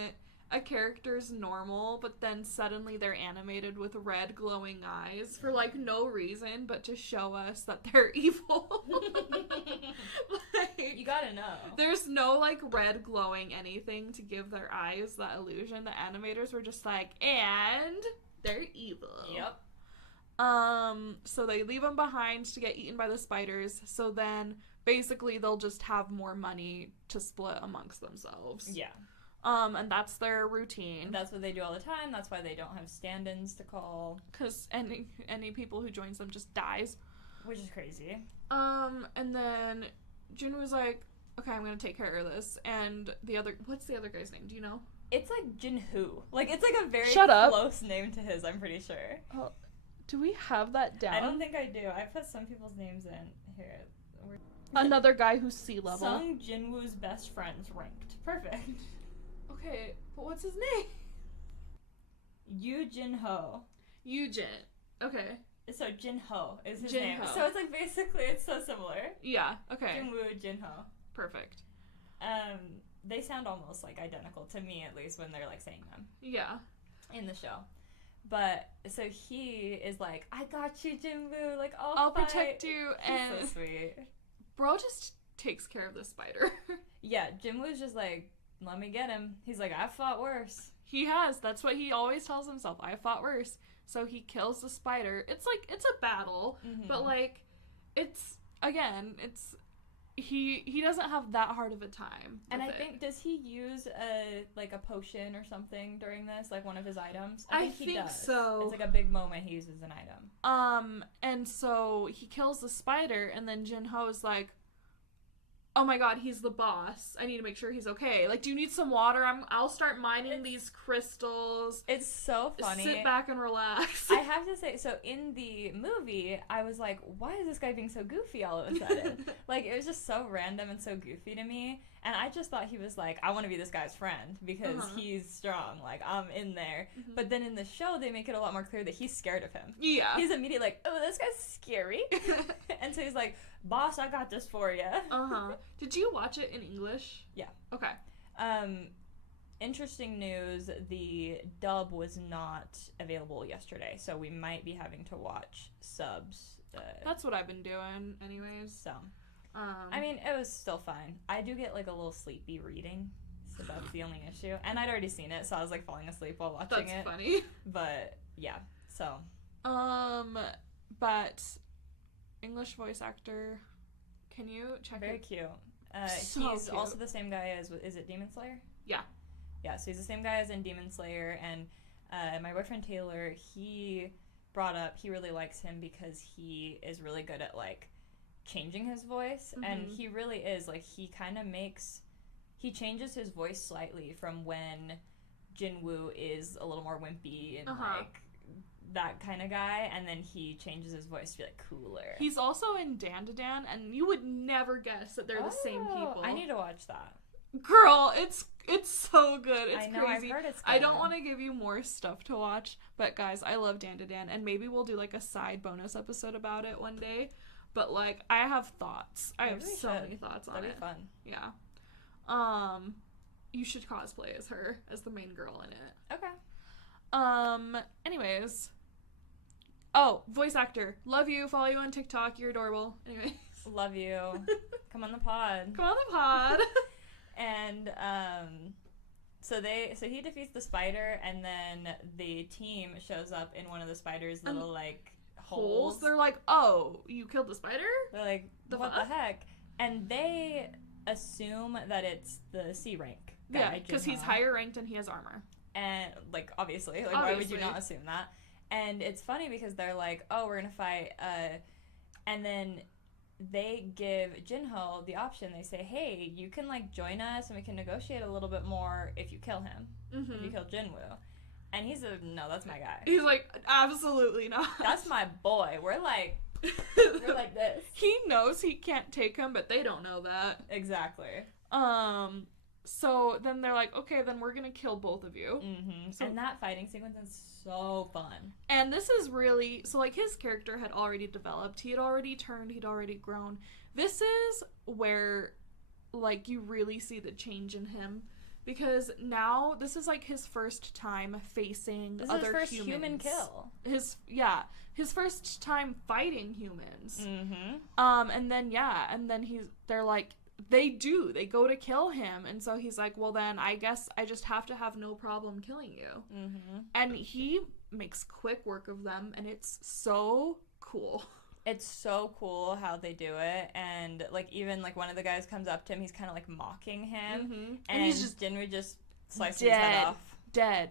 a character's normal, but then suddenly they're animated with red glowing eyes for, like, no reason but to show us that they're evil. Like, you gotta know. There's no, like, red glowing anything to give their eyes that illusion. The animators were just like, and they're evil. Yep. So they leave them behind to get eaten by the spiders, so then basically they'll just have more money to split amongst themselves. Yeah. And that's their routine. That's what they do all the time. That's why they don't have stand-ins to call. Because any people who joins them just dies. Which is crazy. And then Jin was like, okay, I'm gonna take care of this. And what's the other guy's name? Do you know? It's like Jinhoo. Like, it's like a very close name to his, I'm pretty sure. Oh, do we have that down? I don't think I do. I put some people's names in here. Another guy who's sea level. Sung Jinwoo's best friends ranked. Perfect. Okay, but what's his name? Yu Jinho. Yujin. Okay. So Jinho is his Jinho. name. So it's like basically it's so similar. Yeah, okay. Jinwoo, Jinho. Perfect. They sound almost like identical to me, at least when they're like saying them. Yeah. In the show. But so he is like, I got you, Jinwoo. Like, I'll protect you. He's And so sweet. bro just takes care of the spider. Yeah, Jinwoo's just like, let me get him. He's like, I've fought worse. He has. That's what he always tells himself. I fought worse. So he kills the spider. It's like, it's a battle, but like, he doesn't have that hard of a time. And I think, does he use a potion or something during this, like one of his items? I think he does. So. It's like a big moment he uses an item. And so he kills the spider, and then Jinho is like, oh my god, he's the boss. I need to make sure he's okay. Like, do you need some water? I'll start mining these crystals. It's so funny. Sit back and relax. I have to say, so in the movie, I was like, why is this guy being so goofy all of a sudden? Like, it was just so random and so goofy to me. And I just thought he was like, I want to be this guy's friend because he's strong. Like, I'm in there. But then in the show, they make it a lot more clear that he's scared of him. Yeah. He's immediately like, oh, this guy's scary. And so he's like, boss, I got this for you. Did you watch it in English? Yeah. Okay. Interesting news, the dub was not available yesterday, so we might be having to watch subs. That's what I've been doing anyways. So, I mean, it was still fine. I do get like a little sleepy reading, so that's the only issue. And I'd already seen it, so I was like falling asleep while watching it. That's funny. But, yeah, so. But English voice actor, can you check Very it? cute. So he's cute. also the same guy as, is it Demon Slayer? Yeah. Yeah, so he's the same guy as in Demon Slayer, and my boyfriend Taylor, he brought up he really likes him because he is really good at, like, changing his voice, and he really is, like, he changes his voice slightly from when Jinwoo is a little more wimpy and, like, that kind of guy, and then he changes his voice to be, like, cooler. He's also in Dan, and you would never guess that they're the same people. I need to watch that. Girl, it's so good. It's I know, crazy. I've heard it's good. I don't want to give you more stuff to watch, but guys, I love Dan, and maybe we'll do like a side bonus episode about it one day. But like, I have thoughts. I have so many thoughts on it. That'd be fun. Yeah. You should cosplay as her, as the main girl in it. Okay. Anyways. Oh, voice actor. Love you. Follow you on TikTok. You're adorable. Anyways. Love you. Come on the pod. Come on the pod. And so he defeats the spider, and then the team shows up in one of the spider's little like holes. They're like, "Oh, you killed the spider?" They're like, "What the heck?" And they assume that it's the C rank guy. Yeah, because he's higher ranked and he has armor. And like obviously, why would you not assume that? And it's funny because they're like, "Oh, we're gonna fight," and then they give Jinho the option. They say, hey, you can like join us and we can negotiate a little bit more if you kill him. If you kill Jinwoo. And he's no, that's my guy. He's like, absolutely not. That's my boy. We're like this. He knows he can't take him, but they don't know that. Exactly. So then they're like, okay, then we're gonna kill both of you. So, and that fighting sequence is so fun. And this is really, so like his character had already developed. He had already turned. He'd already grown. This is where like you really see the change in him. Because now this is like his first time facing other humans. This is his first human kill. His first time fighting humans. And then they're like, they go to kill him, and so he's like, well then I guess I just have to have no problem killing you. And he makes quick work of them, and it's so cool. It's so cool how they do it, and like even like one of the guys comes up to him, he's kind of like mocking him, and he's just Jinwoo just slicing his head off. Dead.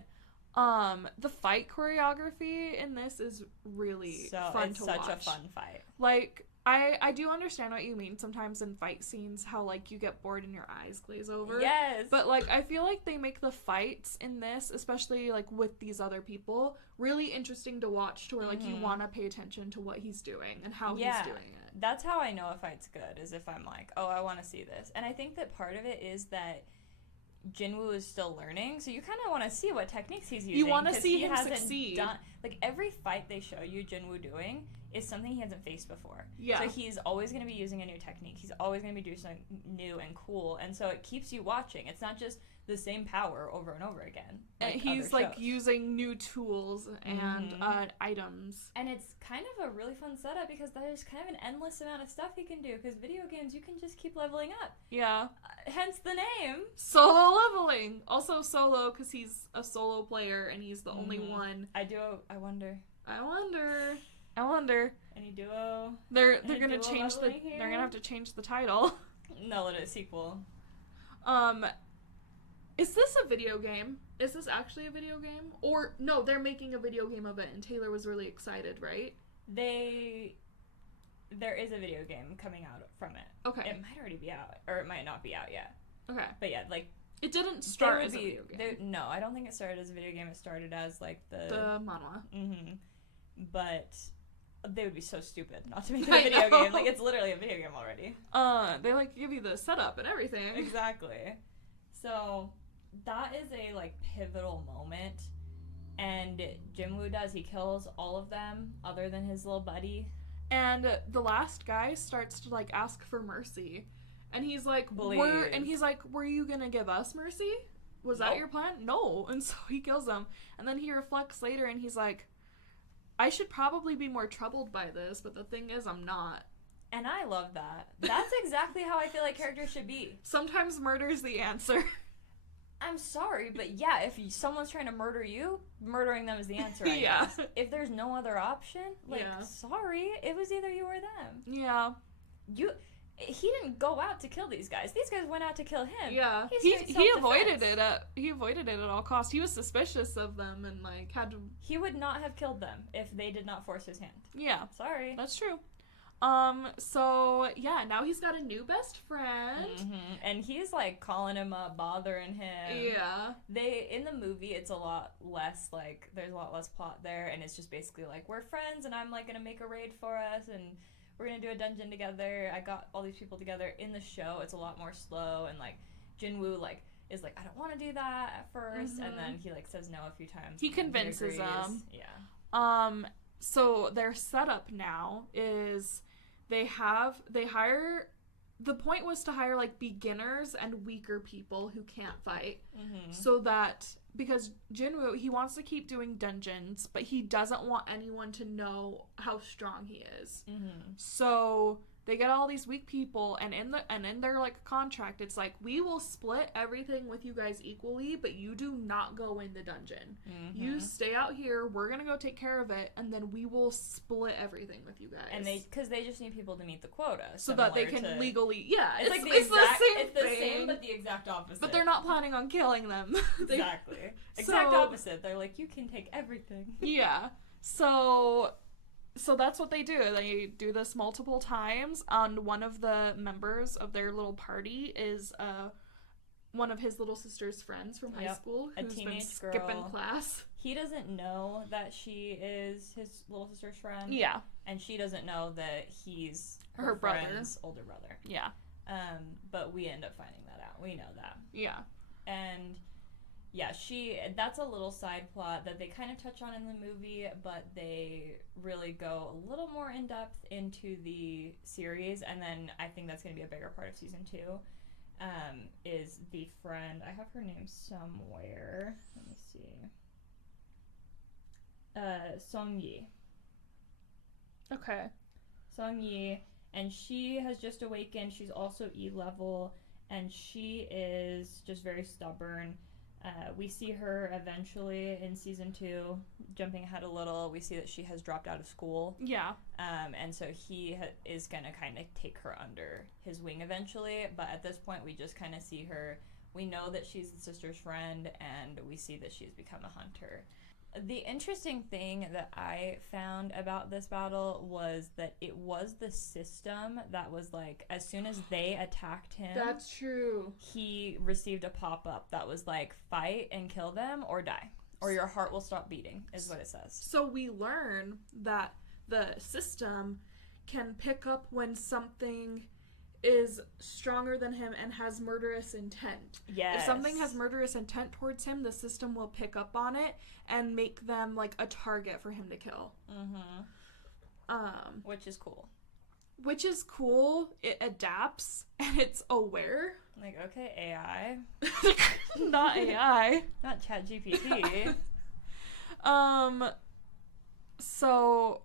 The fight choreography in this is really fun to watch. It's such a fun fight. Like, I do understand what you mean sometimes in fight scenes, how, like, you get bored and your eyes glaze over. Yes. But, like, I feel like they make the fights in this, especially, like, with these other people, really interesting to watch, to where, like, you want to pay attention to what he's doing and how he's doing it. That's how I know a fight's good, is if I'm like, oh, I want to see this. And I think that part of it is that Jinwoo is still learning, so you kind of want to see what techniques he's using. You want to see him succeed. Like, every fight they show you Jinwoo doing is something he hasn't faced before. Yeah. So he's always going to be using a new technique. He's always going to be doing something new and cool, and so it keeps you watching. It's not just the same power over and over again. Like he's, like, using new tools and items. And it's kind of a really fun setup because there's kind of an endless amount of stuff he can do, because video games, you can just keep leveling up. Yeah. Hence the name. Solo leveling. Also solo, because he's a solo player and he's the only one. I wonder. Any duo? They're gonna change they're gonna have to change the title. No, let it a sequel. Is this a video game? Is this actually a video game? Or no, they're making a video game of it and Taylor was really excited, right? There is a video game coming out from it. Okay. It might already be out, or it might not be out yet. Okay. But yeah, like, it didn't start as a video game. No, I don't think it started as a video game. It started as, like, the manhwa. Mm-hmm. But they would be so stupid not to make it a video game. Like, it's literally a video game already. They, like, give you the setup and everything. Exactly. So that is a, like, pivotal moment. And Jinwoo he kills all of them other than his little buddy. And the last guy starts to, like, ask for mercy. And he's like, were you gonna give us mercy? Was that your plan? No. And so he kills him. And then he reflects later and he's like, I should probably be more troubled by this, but the thing is, I'm not. And I love that. That's exactly how I feel like characters should be. Sometimes murder's the answer. I'm sorry, but yeah, if someone's trying to murder you, murdering them is the answer, I guess. If there's no other option, like, sorry, it was either you or them. Yeah. He didn't go out to kill these guys. These guys went out to kill him. Yeah. He avoided it at all costs. He was suspicious of them and, like, had to... He would not have killed them if they did not force his hand. Yeah. Sorry. That's true. So, yeah, now he's got a new best friend. Mm-hmm. And he's, like, calling him up, bothering him. Yeah. In the movie, it's a lot less, like, there's a lot less plot there, and it's just basically, like, we're friends, and I'm, like, gonna make a raid for us, and we're gonna do a dungeon together. I got all these people together. In the show, it's a lot more slow, and, like, Jinwoo, like, is like, I don't want to do that at first, and then he, like, says no a few times. He convinces them. Yeah. So their setup now is they hire, the point was to hire, like, beginners and weaker people who can't fight, so that, because Jinwoo, he wants to keep doing dungeons, but he doesn't want anyone to know how strong he is. So they get all these weak people, and in their, like, contract, it's like, we will split everything with you guys equally, but you do not go in the dungeon. You stay out here, we're gonna go take care of it, and then we will split everything with you guys. And because they just need people to meet the quota. So that they can legally, it's like it's the same, but the exact opposite. But they're not planning on killing them. Exactly. Exact opposite. They're like, you can take everything. Yeah. So that's what they do. They do this multiple times, and one of the members of their little party is one of his little sister's friends from high school who's been skipping class. He doesn't know that she is his little sister's friend. Yeah. And she doesn't know that he's her friend's older brother. Yeah. But we end up finding that out. We know that. Yeah. And yeah, that's a little side plot that they kind of touch on in the movie, but they really go a little more in depth into the series, and then I think that's going to be a bigger part of season 2, is the friend, I have her name somewhere, let me see, Song Yi. Okay. Song Yi, and she has just awakened, she's also E level, and she is just very stubborn. We see her eventually in season 2, jumping ahead a little, we see that she has dropped out of school. Yeah. And so he is going to kind of take her under his wing eventually, but at this point we just kind of see her We know that she's the sister's friend, and we see that she's become a hunter. The interesting thing that I found about this battle was that it was the system that was like, as soon as they attacked him, that's true, he received a pop-up that was like, fight and kill them or die, or your heart will stop beating, is what it says. So we learn that the system can pick up when something is stronger than him and has murderous intent. Yes. If something has murderous intent towards him, the system will pick up on it and make them like a target for him to kill. Which is cool. Which is cool. It adapts and it's aware. Like, okay, AI. Not AI. Not ChatGPT. So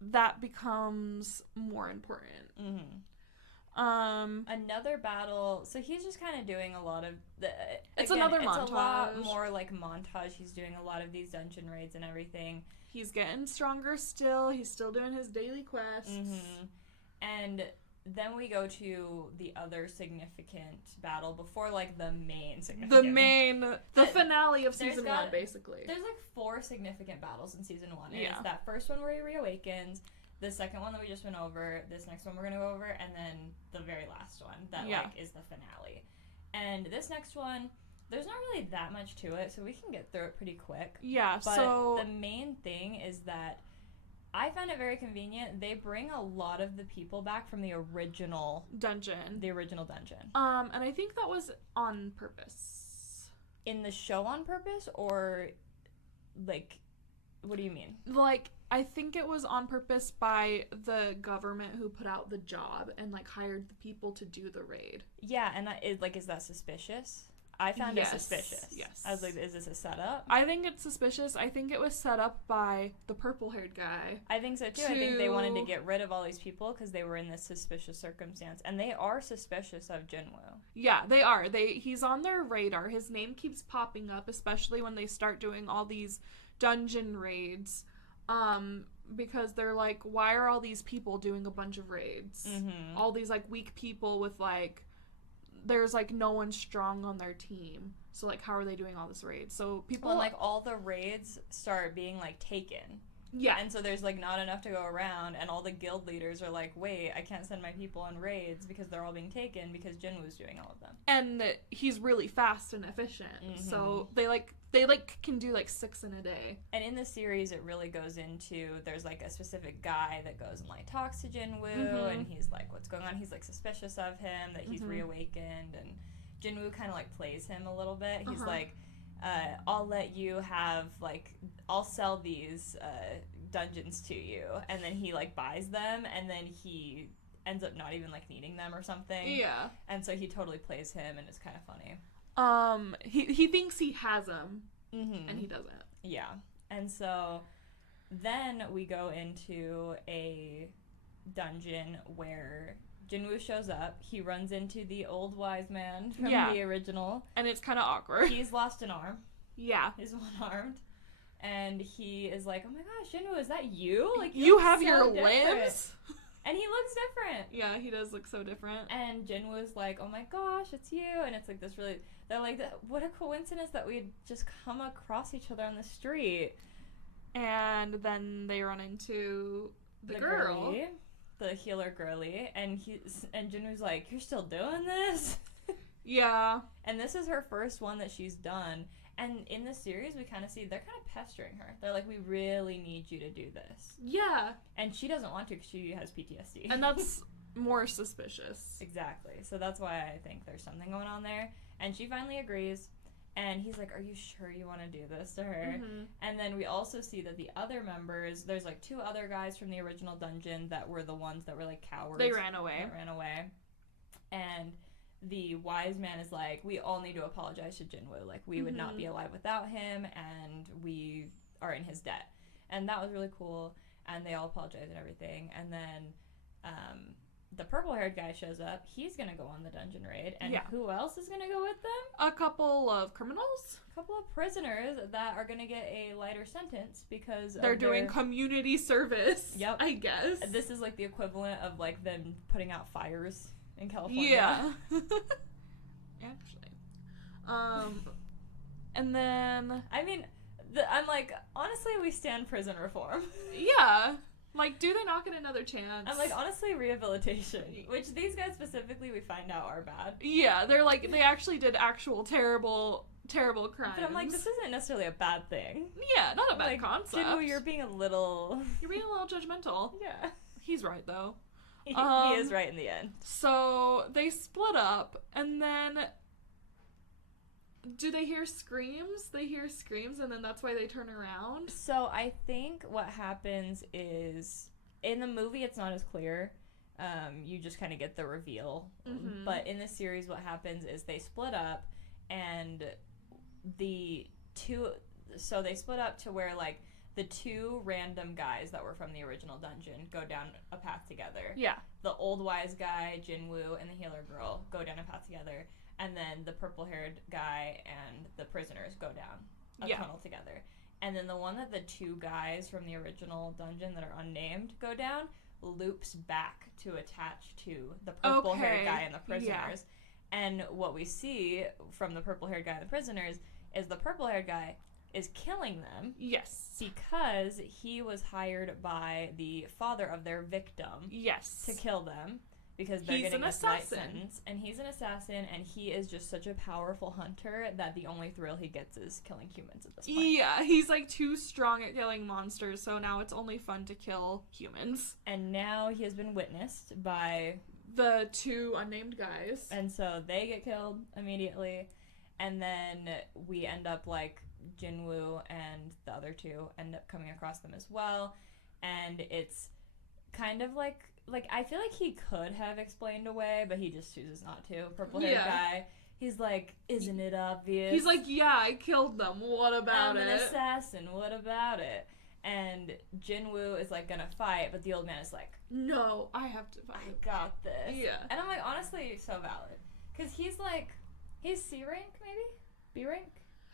that becomes more important. Another battle. So he's just kind of doing a lot of it's another montage. It's a lot more like montage. He's doing a lot of these dungeon raids and everything. He's getting stronger still. He's still doing his daily quests. And then we go to the other significant battle before like the main significant. The finale of season 1, basically. There's like 4 significant battles in season 1. Yeah. It's that first one where he reawakens, the second one that we just went over, this next one we're going to go over, and then the very last one that like is the finale. And this next one, there's not really that much to it, so we can get through it pretty quick. Yeah, but so the main thing is that I found it very convenient. They bring a lot of the people back from the original dungeon. And I think that was on purpose. In the show on purpose, or like, what do you mean? Like, I think it was on purpose by the government who put out the job and like hired the people to do the raid. Yeah, and is that suspicious? I found it suspicious. Yes. I was like, is this a setup? I think it's suspicious. I think it was set up by the purple-haired guy. I think so too. I think they wanted to get rid of all these people because they were in this suspicious circumstance, and they are suspicious of Jinwoo. Yeah, they are. He's on their radar. His name keeps popping up, especially when they start doing all these dungeon raids. Because they're like, why are all these people doing a bunch of raids? All these like weak people with like, there's like no one strong on their team. So like, how are they doing all this raids? So people, and like all the raids start being like taken. Yeah. And so there's like not enough to go around, and all the guild leaders are like, wait, I can't send my people on raids because they're all being taken because Jinwoo's doing all of them. And he's really fast and efficient. So they can do like 6 in a day. And in the series it really goes into, there's like a specific guy that goes and like talks to Jinwoo, and he's like, what's going on? He's like suspicious of him, that he's reawakened, and Jinwoo kind of like plays him a little bit. He's like, I'll let you have, like, I'll sell these dungeons to you. And then he, like, buys them, and then he ends up not even, like, needing them or something. Yeah. And so he totally plays him, and it's kind of funny. He thinks he has them, and he doesn't. Yeah. And so then we go into a dungeon where Jinwoo shows up. He runs into the old wise man from the original. And it's kind of awkward. He's lost an arm. Yeah. He's one-armed. And he is like, oh my gosh, Jinwoo, is that you? Like, you have so your different. limbs? And he looks different. Yeah, he does look so different. And Jinwoo's like, oh my gosh, it's you. And it's like this really, they're like, what a coincidence that we'd just come across each other on the street. And then they run into the girl. Girlie. The healer girly, and Jinwoo's like, you're still doing this? Yeah. And this is her first one that she's done, and in the series we kind of see they're kind of pestering her. They're like, we really need you to do this. Yeah. And she doesn't want to because she has PTSD. And that's more suspicious. Exactly. So that's why I think there's something going on there. And she finally agrees. And he's like, are you sure you want to do this to her? And then we also see that the other members, there's like 2 other guys from the original dungeon that were the ones that were like cowards. They ran away. And the wise man is like, we all need to apologize to Jinwoo. Like, we would not be alive without him, and we are in his debt. And that was really cool. And they all apologize and everything. And then the purple-haired guy shows up. He's going to go on the dungeon raid. And who else is going to go with them? A couple of criminals. A couple of prisoners that are going to get a lighter sentence because they're doing community service. Yep. I guess. This is like the equivalent of like them putting out fires in California. Yeah. Actually. And then... I mean, I'm like, honestly, we stand prison reform. Yeah. Like, do they not get another chance? I'm like, honestly, rehabilitation. Which these guys specifically, we find out are bad. Yeah, they're like, they actually did actual terrible crimes. But I'm like, this isn't necessarily a bad thing. Yeah, not a bad like, concept. Jinwoo, you're being a little judgmental. Yeah. He's right, though. He is right in the end. So, they split up, and then... Do they hear screams? They hear screams, and then that's why they turn around? So I think what happens is, in the movie it's not as clear. You just kind of get the reveal. Mm-hmm. But in the series what happens is they split up, and they split up to where, like, the two random guys that were from the original dungeon go down a path together. Yeah. The old wise guy, Jinwoo, and the healer girl go down a path together. And then the purple-haired guy and the prisoners go down a tunnel together. And then the one that the two guys from the original dungeon that are unnamed go down loops back to attach to the purple-haired guy and the prisoners. Yeah. And what we see from the purple-haired guy and the prisoners is the purple-haired guy is killing them. Yes. Because he was hired by the father of their victim. Yes. To kill them. Because they're getting this license, and he's an assassin, and he is just such a powerful hunter that the only thrill he gets is killing humans at this point. Yeah, he's like too strong at killing monsters, so now it's only fun to kill humans. And now he has been witnessed by the two unnamed guys. And so they get killed immediately, and then we end up, like, Jinwoo and the other two end up coming across them as well, and it's kind of like I feel like he could have explained away, but he just chooses not to. Purple-haired guy, he's like, isn't it obvious? He's like, yeah, I killed them. What about it? I'm an assassin. What about it? And Jinwoo is like gonna fight, but the old man is like, no, I have to fight. I got this. Yeah. And I'm like, honestly, so valid. Because he's like, he's C rank, maybe? B rank?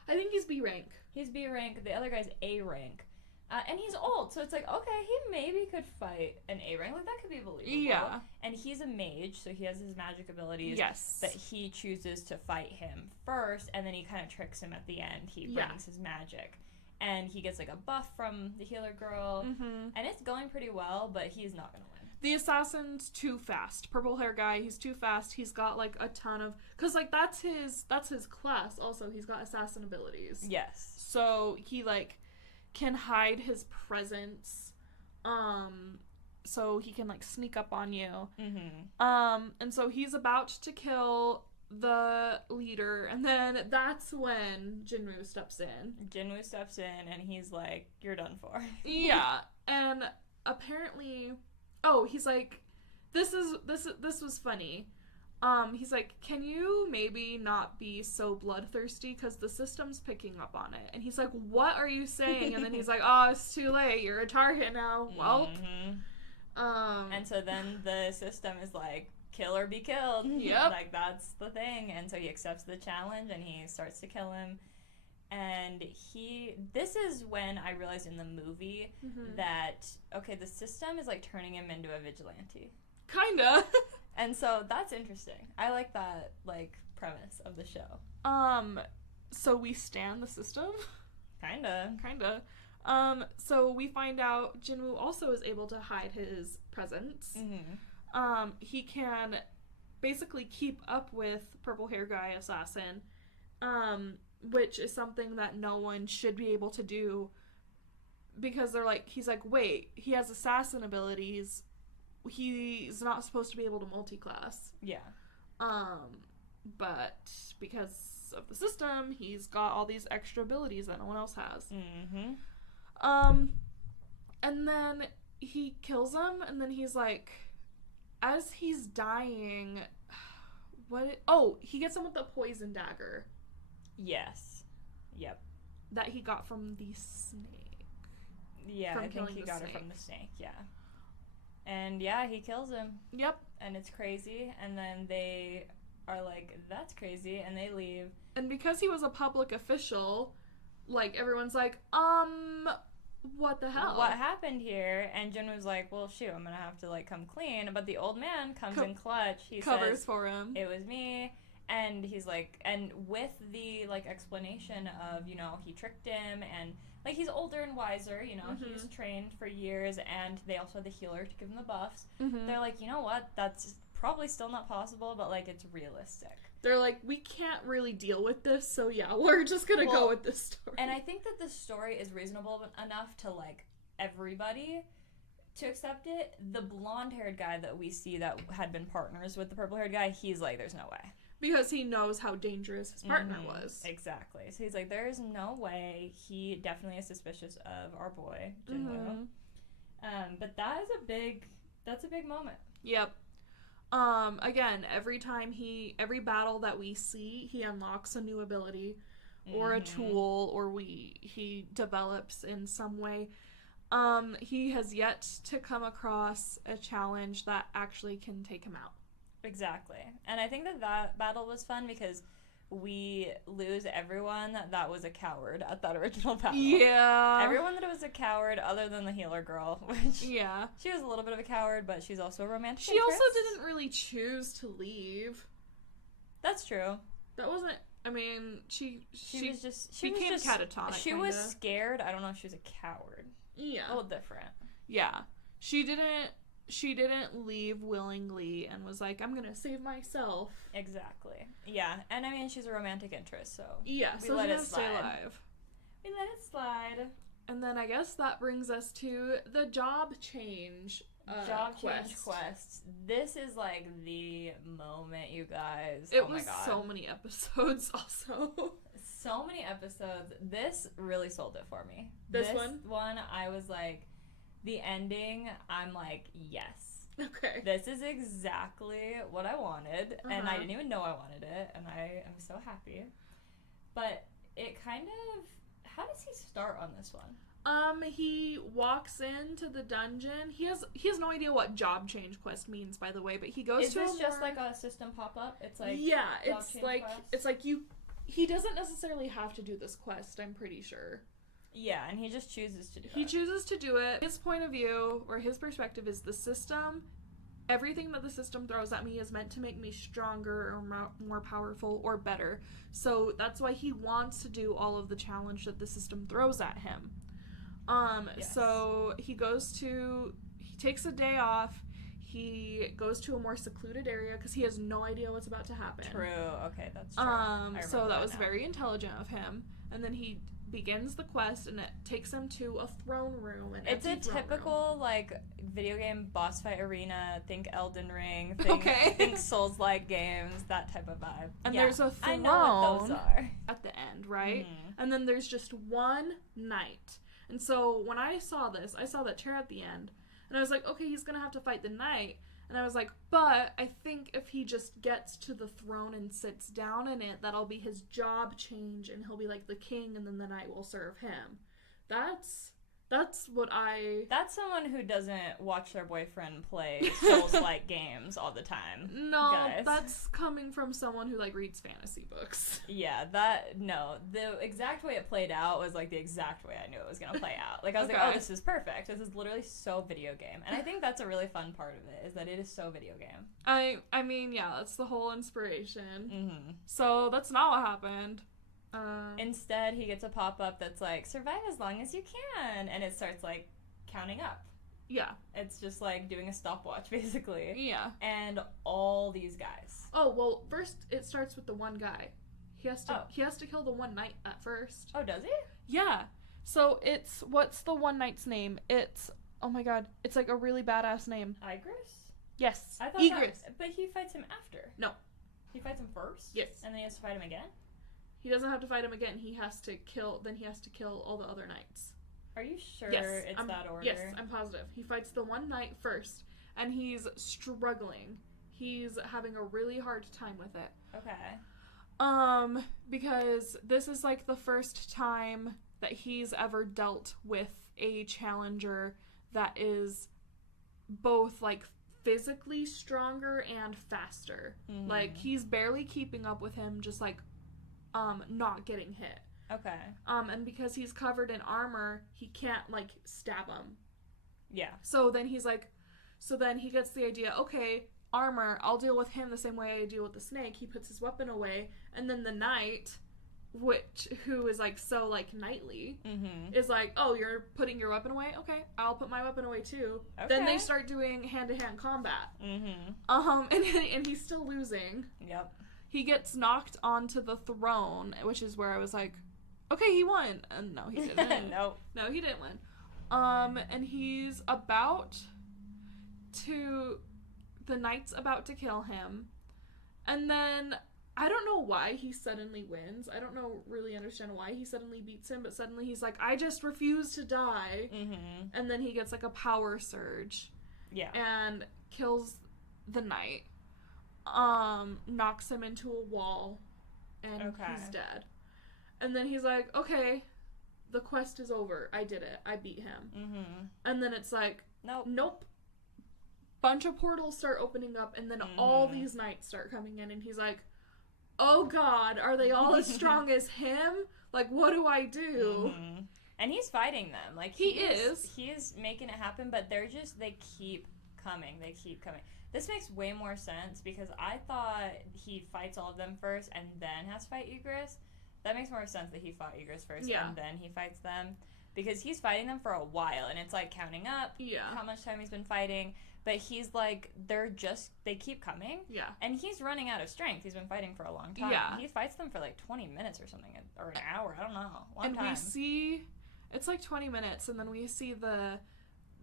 I think he's B rank. He's B rank. The other guy's A rank. And he's old, so it's like, okay, he maybe could fight an A rank. Like, that could be believable. Yeah. And he's a mage, so he has his magic abilities. Yes. But he chooses to fight him first, and then he kind of tricks him at the end. He brings his magic. And he gets, like, a buff from the healer girl. Mm-hmm. And it's going pretty well, but he's not going to win. The assassin's too fast. Purple hair guy, he's too fast. He's got, like, a ton of... Because, like, that's his class also. He's got assassin abilities. Yes. So he, like... can hide his presence, so he can, like, sneak up on you. Mm-hmm. And so he's about to kill the leader, and then that's when Jinwoo steps in. Jinwoo steps in, and he's like, you're done for. Yeah, and apparently, he's like, this was funny. He's like, can you maybe not be so bloodthirsty because the system's picking up on it? And he's like, what are you saying? And then he's like, oh, it's too late. You're a target now. Well. Mm-hmm. And so then the system is like, kill or be killed. Yep. Like, that's the thing. And so he accepts the challenge and he starts to kill him. And this is when I realized in the movie that, okay, the system is like turning him into a vigilante. Kinda. And so that's interesting. I like that, like, premise of the show. So we stan the system? Kinda. So we find out Jinwoo also is able to hide his presence. Mm-hmm. He can basically keep up with purple hair guy assassin, which is something that no one should be able to do because he's like, wait, he has assassin abilities. He's not supposed to be able to multi-class. Yeah. But because of the system, he's got all these extra abilities that no one else has. Mm-hmm. And then he kills him, and then he's like, as he's dying, he gets him with the poison dagger. Yes. Yep. That he got from the snake. Yeah, I think he got it from the snake, yeah. And yeah, he kills him. Yep. And it's crazy. And then they are like, that's crazy. And they leave. And because he was a public official, like, everyone's like, what the hell? What happened here? And Jin was like, well, shoot, I'm going to have to, like, come clean. But the old man comes in clutch. He covers says, for him. It was me. And he's like, and with the, like, explanation of, you know, he tricked him, and, like, he's older and wiser, you know, he's trained for years, and they also had the healer to give him the buffs. They're like, you know what, that's probably still not possible, but, like, it's realistic. They're like, we can't really deal with this, so yeah, we're just gonna go with this story. And I think that the story is reasonable enough to, like, everybody to accept it. The blonde-haired guy that we see that had been partners with the purple-haired guy, he's like, there's no way. Because he knows how dangerous his partner was. Exactly. So he's like, there's no way. He definitely is suspicious of our boy, Jinwoo. But that's a big moment. Yep. Again, every every battle that we see, he unlocks a new ability or a tool, or he develops in some way. He has yet to come across a challenge that actually can take him out. Exactly. And I think that battle was fun because we lose everyone that was a coward at that original battle. Yeah. Everyone that was a coward other than the healer girl, which she was a little bit of a coward, but she's also a romantic She interest. also didn't really choose to leave. That's true. That wasn't, I mean, she became catatonic. She was scared. I don't know if she was a coward. Yeah. A little different. Yeah. She didn't leave willingly and was like, I'm gonna save myself. Exactly. Yeah. And I mean, she's a romantic interest, so yeah, we so let it stay slide. alive. We let it slide. And then I guess that brings us to the job change quest. This is like the moment, you guys. It oh was my God. so many episodes also. So many episodes. This really sold it for me. This one, I was like, the ending, I'm like, yes. Okay. This is exactly what I wanted, and I didn't even know I wanted it, and I am so happy. But it kind of, how does he start on this one? He walks into the dungeon. He has no idea what job change quest means, by the way, but he goes to. Is this just like a system pop up? It's like he doesn't necessarily have to do this quest, I'm pretty sure. Yeah, and he just chooses to do it. He chooses to do it. His point of view, or his perspective, is the system. Everything that the system throws at me is meant to make me stronger or more powerful or better. So that's why he wants to do all of the challenge that the system throws at him. Yes. So he takes a day off. He goes to a more secluded area because he has no idea what's about to happen. True. Okay, that's true. So that was very intelligent of him. And then he begins the quest, and it takes him to a throne room. It's a typical like video game boss fight arena. Think Elden Ring. Think Souls-like games. That type of vibe. And there's a throne. I know what those are at the end, right? And then there's just one knight. And so when I saw this, I saw that chair at the end, and I was like, okay, he's gonna have to fight the knight. And I was like, but I think if he just gets to the throne and sits down in it, that'll be his job change, and he'll be like the king, and then the knight will serve him. That's what I... That's someone who doesn't watch their boyfriend play Souls-like games all the time. No, guys. That's coming from someone who, like, reads fantasy books. Yeah, the exact way it played out was, like, the exact way I knew it was gonna play out. Like, I was like, oh, this is perfect. This is literally so video game. And I think that's a really fun part of it, is that it is so video game. I mean, yeah, that's the whole inspiration. So that's not what happened. Instead, he gets a pop-up that's like, survive as long as you can, and it starts like counting up. Yeah. It's just like doing a stopwatch, basically. Yeah. And all these guys. Oh, well, first it starts with the one guy. He has to kill the one knight at first. Oh, does he? Yeah. So what's the one knight's name? Oh my God, it's like a really badass name. Igris? Yes. I thought Igris. But he fights him after. No. He fights him first? Yes. And then he has to fight him again? He doesn't have to fight him again. He has to kill all the other knights. Are you sure it's that order? Yes, I'm positive. He fights the one knight first, and he's struggling. He's having a really hard time with it. Okay. Because this is like the first time that he's ever dealt with a challenger that is both like physically stronger and faster. Like, he's barely keeping up with him, just like not getting hit. Okay. And because he's covered in armor, he can't stab him. Yeah. So then he gets the idea, okay, armor. I'll deal with him the same way I deal with the snake. He puts his weapon away, and then the knight, who is like so like knightly, is like, oh, you're putting your weapon away? Okay, I'll put my weapon away too. Okay. Then they start doing hand-to-hand combat. And he's still losing. Yep. He gets knocked onto the throne, which is where I was like, okay, he won. And no, he didn't. No, he didn't win. And he's about to... The knight's about to kill him. And then, I don't know why he suddenly wins. I don't really understand why he suddenly beats him, but suddenly he's like, I just refuse to die. And then he gets like a power surge. Yeah. And kills the knight. Knocks him into a wall. And he's dead. And then he's like, okay, the quest is over. I did it. I beat him. And then it's like, nope. Bunch of portals start opening up, and then all these knights start coming in, and he's like, oh god, are they all as strong as him? Like, what do I do? And he's fighting them. Like, he is making it happen, but they keep coming. This makes way more sense, because I thought he fights all of them first and then has to fight Ygritte. That makes more sense that he fought Ygritte first and then he fights them, because he's fighting them for a while, and it's like counting up how much time he's been fighting. But he's like, they keep coming. Yeah. And he's running out of strength. He's been fighting for a long time. Yeah. He fights them for like 20 minutes or something, or an hour. I don't know. Long time. We see, it's like 20 minutes, and then we see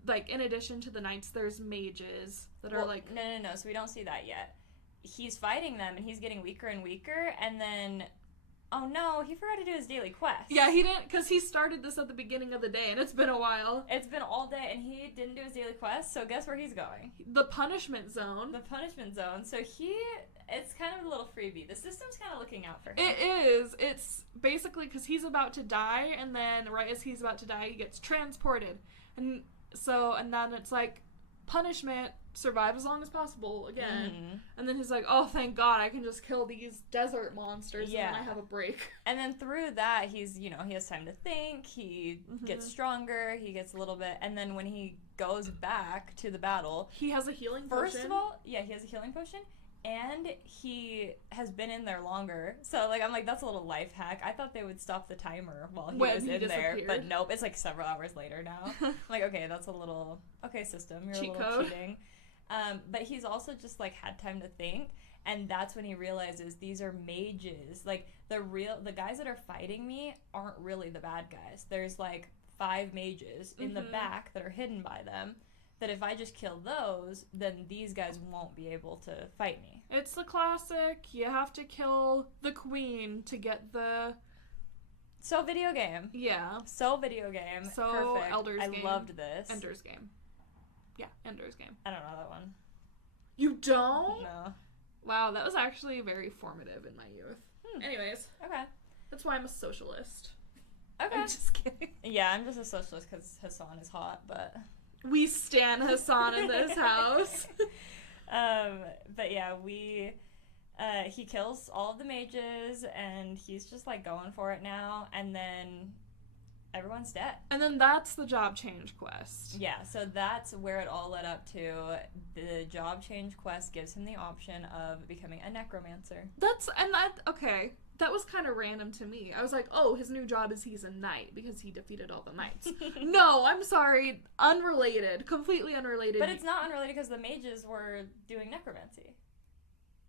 like, in addition to the knights, there's mages that are like... No. So we don't see that yet. He's fighting them, and he's getting weaker and weaker, and then... Oh no, he forgot to do his daily quest. Yeah, he didn't, because he started this at the beginning of the day, and it's been a while. It's been all day, and he didn't do his daily quest, so guess where he's going? The punishment zone. So it's kind of a little freebie. The system's kind of looking out for him. It is. It's basically because he's about to die, and then right as he's about to die, he gets transported. And then it's like, punishment, survive as long as possible again. And then he's like, oh, thank God, I can just kill these desert monsters, and then I have a break. And then through that, he has time to think, he gets stronger, he gets a little bit, and then when he goes back to the battle... He has a healing potion. First of all, he has a healing potion, and he has been in there longer. So, like, I'm like, that's a little life hack. I thought they would stop the timer while he was in there, but nope, it's like several hours later now. I'm like, okay, that's a little... Okay, system, you're cheat a little code. Cheating. But he's also just, like, had time to think, and that's when he realizes these are mages. Like, the guys that are fighting me aren't really the bad guys. There's, like, 5 mages in the back that are hidden by them, that if I just kill those, then these guys won't be able to fight me. It's the classic, you have to kill the queen to get the... So video game. Yeah. So video game. So perfect. Elder's Game. I loved this. Ender's Game. Yeah, Ender's Game. I don't know that one. You don't? No. Wow, that was actually very formative in my youth. Anyways. Okay. That's why I'm a socialist. Okay. I'm just kidding. Yeah, I'm just a socialist because Hassan is hot, but... We stan Hassan in this house. But yeah, he kills all of the mages, and he's just, like, going for it now, and then... Everyone's dead. And then that's the job change quest. Yeah, so that's where it all led up to. The job change quest gives him the option of becoming a necromancer. Okay. That was kind of random to me. I was like, oh, his new job is he's a knight because he defeated all the knights. No, I'm sorry. Unrelated. Completely unrelated. But it's not unrelated because the mages were doing necromancy.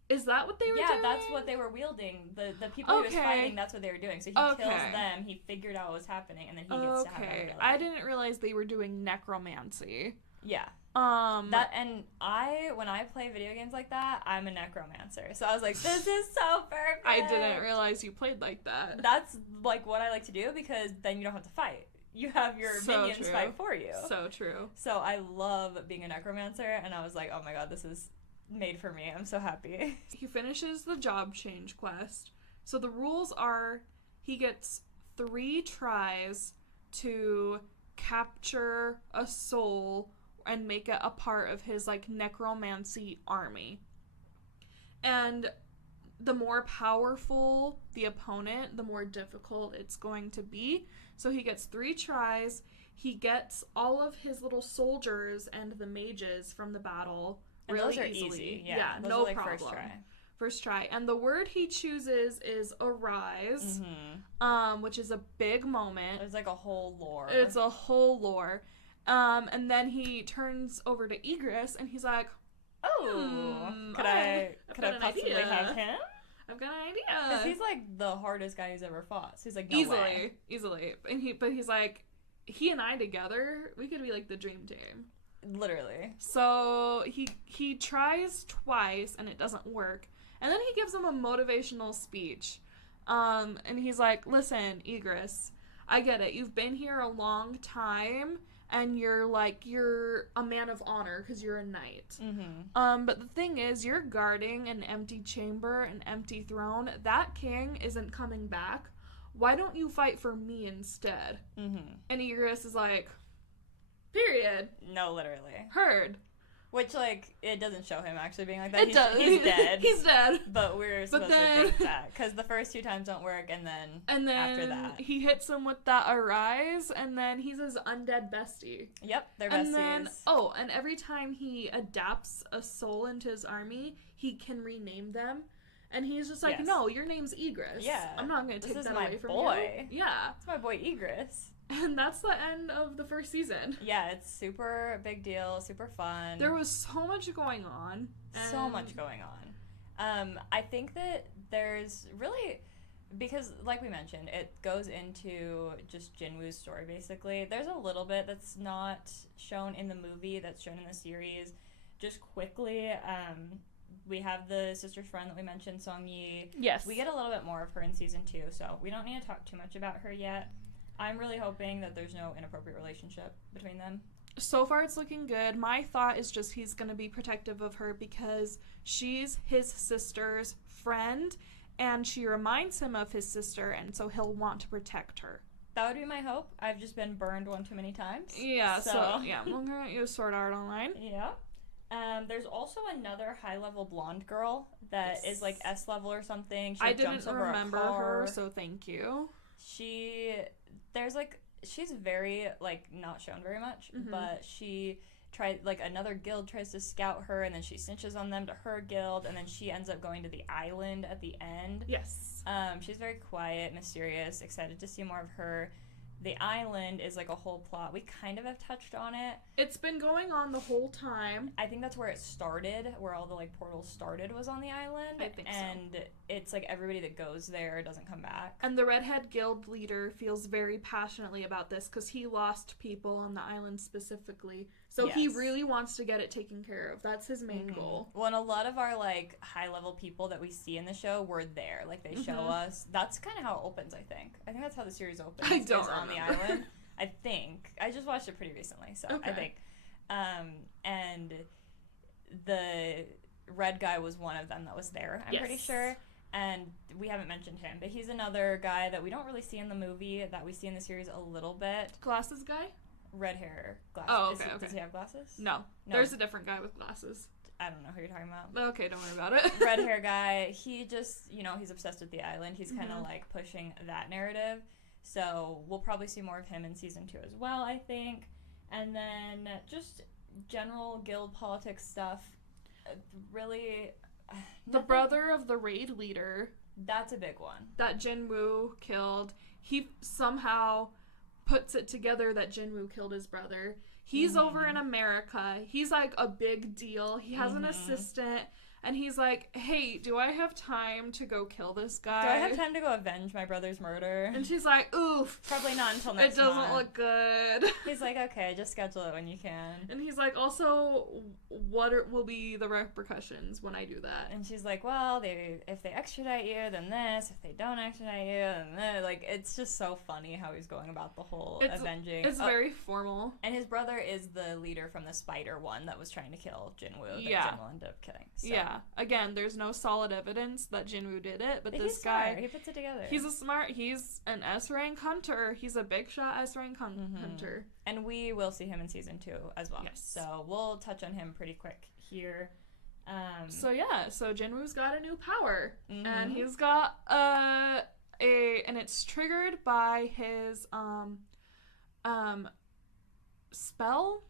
Is that what they were doing? Yeah, that's what they were wielding. The people he was fighting, that's what they were doing. So he kills them, he figured out what was happening, and then he gets to have that ability. I didn't realize they were doing necromancy. Yeah. When I play video games like that, I'm a necromancer. So I was like, this is so perfect. I didn't realize you played like that. That's like what I like to do, because then you don't have to fight. You have your minions fight for you. So true. So I love being a necromancer, and I was like, oh my god, this is made for me. I'm so happy. He finishes the job change quest. So the rules are he gets 3 tries to capture a soul and make it a part of his, like, necromancy army. And the more powerful the opponent, the more difficult it's going to be. So he gets 3 tries. He gets all of his little soldiers and the mages from the battle, And really those are easily. easy. Yeah, those no are, like, problem. First try. And the word he chooses is arise, which is a big moment. There's like a whole lore. It's a whole lore. And then he turns over to Egress and he's like, could I possibly have him? I've got an idea. Because he's like the hardest guy who's ever fought. So he's like, no way. Easily. But he's like, he and I together, we could be like the dream team. Literally. So he tries twice and it doesn't work. And then he gives him a motivational speech. And he's like, listen, Egress, I get it. You've been here a long time and you're a man of honor because you're a knight. But the thing is, you're guarding an empty chamber, an empty throne. That king isn't coming back. Why don't you fight for me instead? And Egress is like, period. No, literally. Heard. Which, like, it doesn't show him actually being like that. He's dead. He's dead. But we're supposed to think that. Because the first 2 times don't work, and then after that. He hits him with that arise, and then he's his undead bestie. Yep, they're besties. And then, and every time he adapts a soul into his army, he can rename them. And he's just like, no, your name's Egress. Yeah. I'm not going to take that away from you. This is my boy. Yeah. It's my boy Egress. And that's the end of the first season. Yeah, it's super big deal, super fun. There was so much going on. So much going on. I think that there's really, because like we mentioned, it goes into just Jinwoo's story basically. There's a little bit that's not shown in the movie, that's shown in the series. Just quickly, we have the sister's friend that we mentioned, Song Yi. Yes. We get a little bit more of her in season 2, so we don't need to talk too much about her yet. I'm really hoping that there's no inappropriate relationship between them. So far, it's looking good. My thought is just he's going to be protective of her because she's his sister's friend, and she reminds him of his sister, and so he'll want to protect her. That would be my hope. I've just been burned one too many times. Yeah, so yeah, we're going to use Sword Art Online. Yeah. There's also another high-level blonde girl that is like S-level or something. I didn't remember her, so thank you. She's very, like, not shown very much, but she another guild tries to scout her, and then she snitches on them to her guild, and then she ends up going to the island at the end. Yes. She's very quiet, mysterious, excited to see more of her. The island is like a whole plot. We kind of have touched on it. It's been going on the whole time. I think that's where it started, where all the like portals started was on the island. I think so. And it's like everybody that goes there doesn't come back. And the Redhead Guild leader feels very passionately about this because he lost people on the island specifically. So he really wants to get it taken care of. That's his main goal. Well, and a lot of our like high-level people that we see in the show were there. Like they show us. That's kind of how it opens, I think. I think that's how the series opens. I don't remember. On the island. I think. I just watched it pretty recently, so I think. And the red guy was one of them that was there, I'm pretty sure. And we haven't mentioned him, but he's another guy that we don't really see in the movie, that we see in the series a little bit. Glasses guy? Red hair, glasses. Oh, okay. Does he have glasses? No. There's a different guy with glasses. I don't know who you're talking about. Okay, don't worry about it. Red hair guy, he just, he's obsessed with the island. He's kind of like pushing that narrative. So we'll probably see more of him in season 2 as well, I think. And then just general guild politics stuff. Really, the brother of the raid leader. That's a big one. That Jinwoo killed. He somehow puts it together that Jinwoo killed his brother. He's over in America. He's like a big deal. He has an assistant. And he's like, hey, do I have time to go kill this guy? Do I have time to go avenge my brother's murder? And she's like, oof. Probably not until next month. It month. doesn't look good. He's like, okay, just schedule it when you can. And he's like, also, what will be the repercussions when I do that? And she's like, well, if they extradite you, then this. If they don't extradite you, then this. Like, it's just so funny how he's going about the whole avenging. It's very formal. And his brother is the leader from the spider one that was trying to kill Jinwoo. That Jinwoo ended up killing. So. Yeah. Again, there's no solid evidence that Jinwoo did it, but this guy, guy, he puts it together. He's an S-rank hunter. He's a big shot S-rank hunter. And we will see him in season 2 as well. Yes. So we'll touch on him pretty quick here. So Jinwoo's got a new power, and he's got and it's triggered by his spell.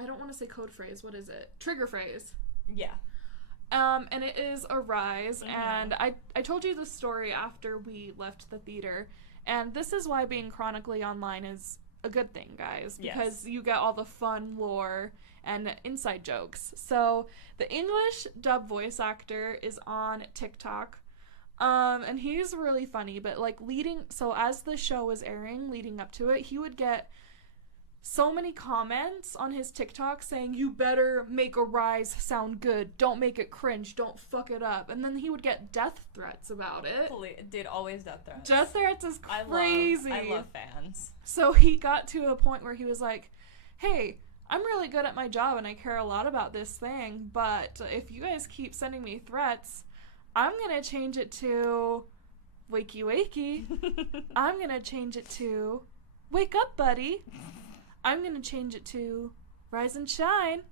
I don't want to say code phrase. What is it? Trigger phrase. Yeah. And it is Arise, and I told you this story after we left the theater, and this is why being chronically online is a good thing, guys, because you get all the fun lore and inside jokes. So the English dub voice actor is on TikTok, and he's really funny, but like as the show was airing, leading up to it, he would get so many comments on his TikTok saying, you better make Arise sound good. Don't make it cringe. Don't fuck it up. And then he would get death threats about it. Dude, always death threats. Death threats is crazy. I love fans. So he got to a point where he was like, hey, I'm really good at my job and I care a lot about this thing, but if you guys keep sending me threats, I'm going to change it to wakey wakey. I'm going to change it to wake up, buddy. I'm going to change it to Rise and Shine.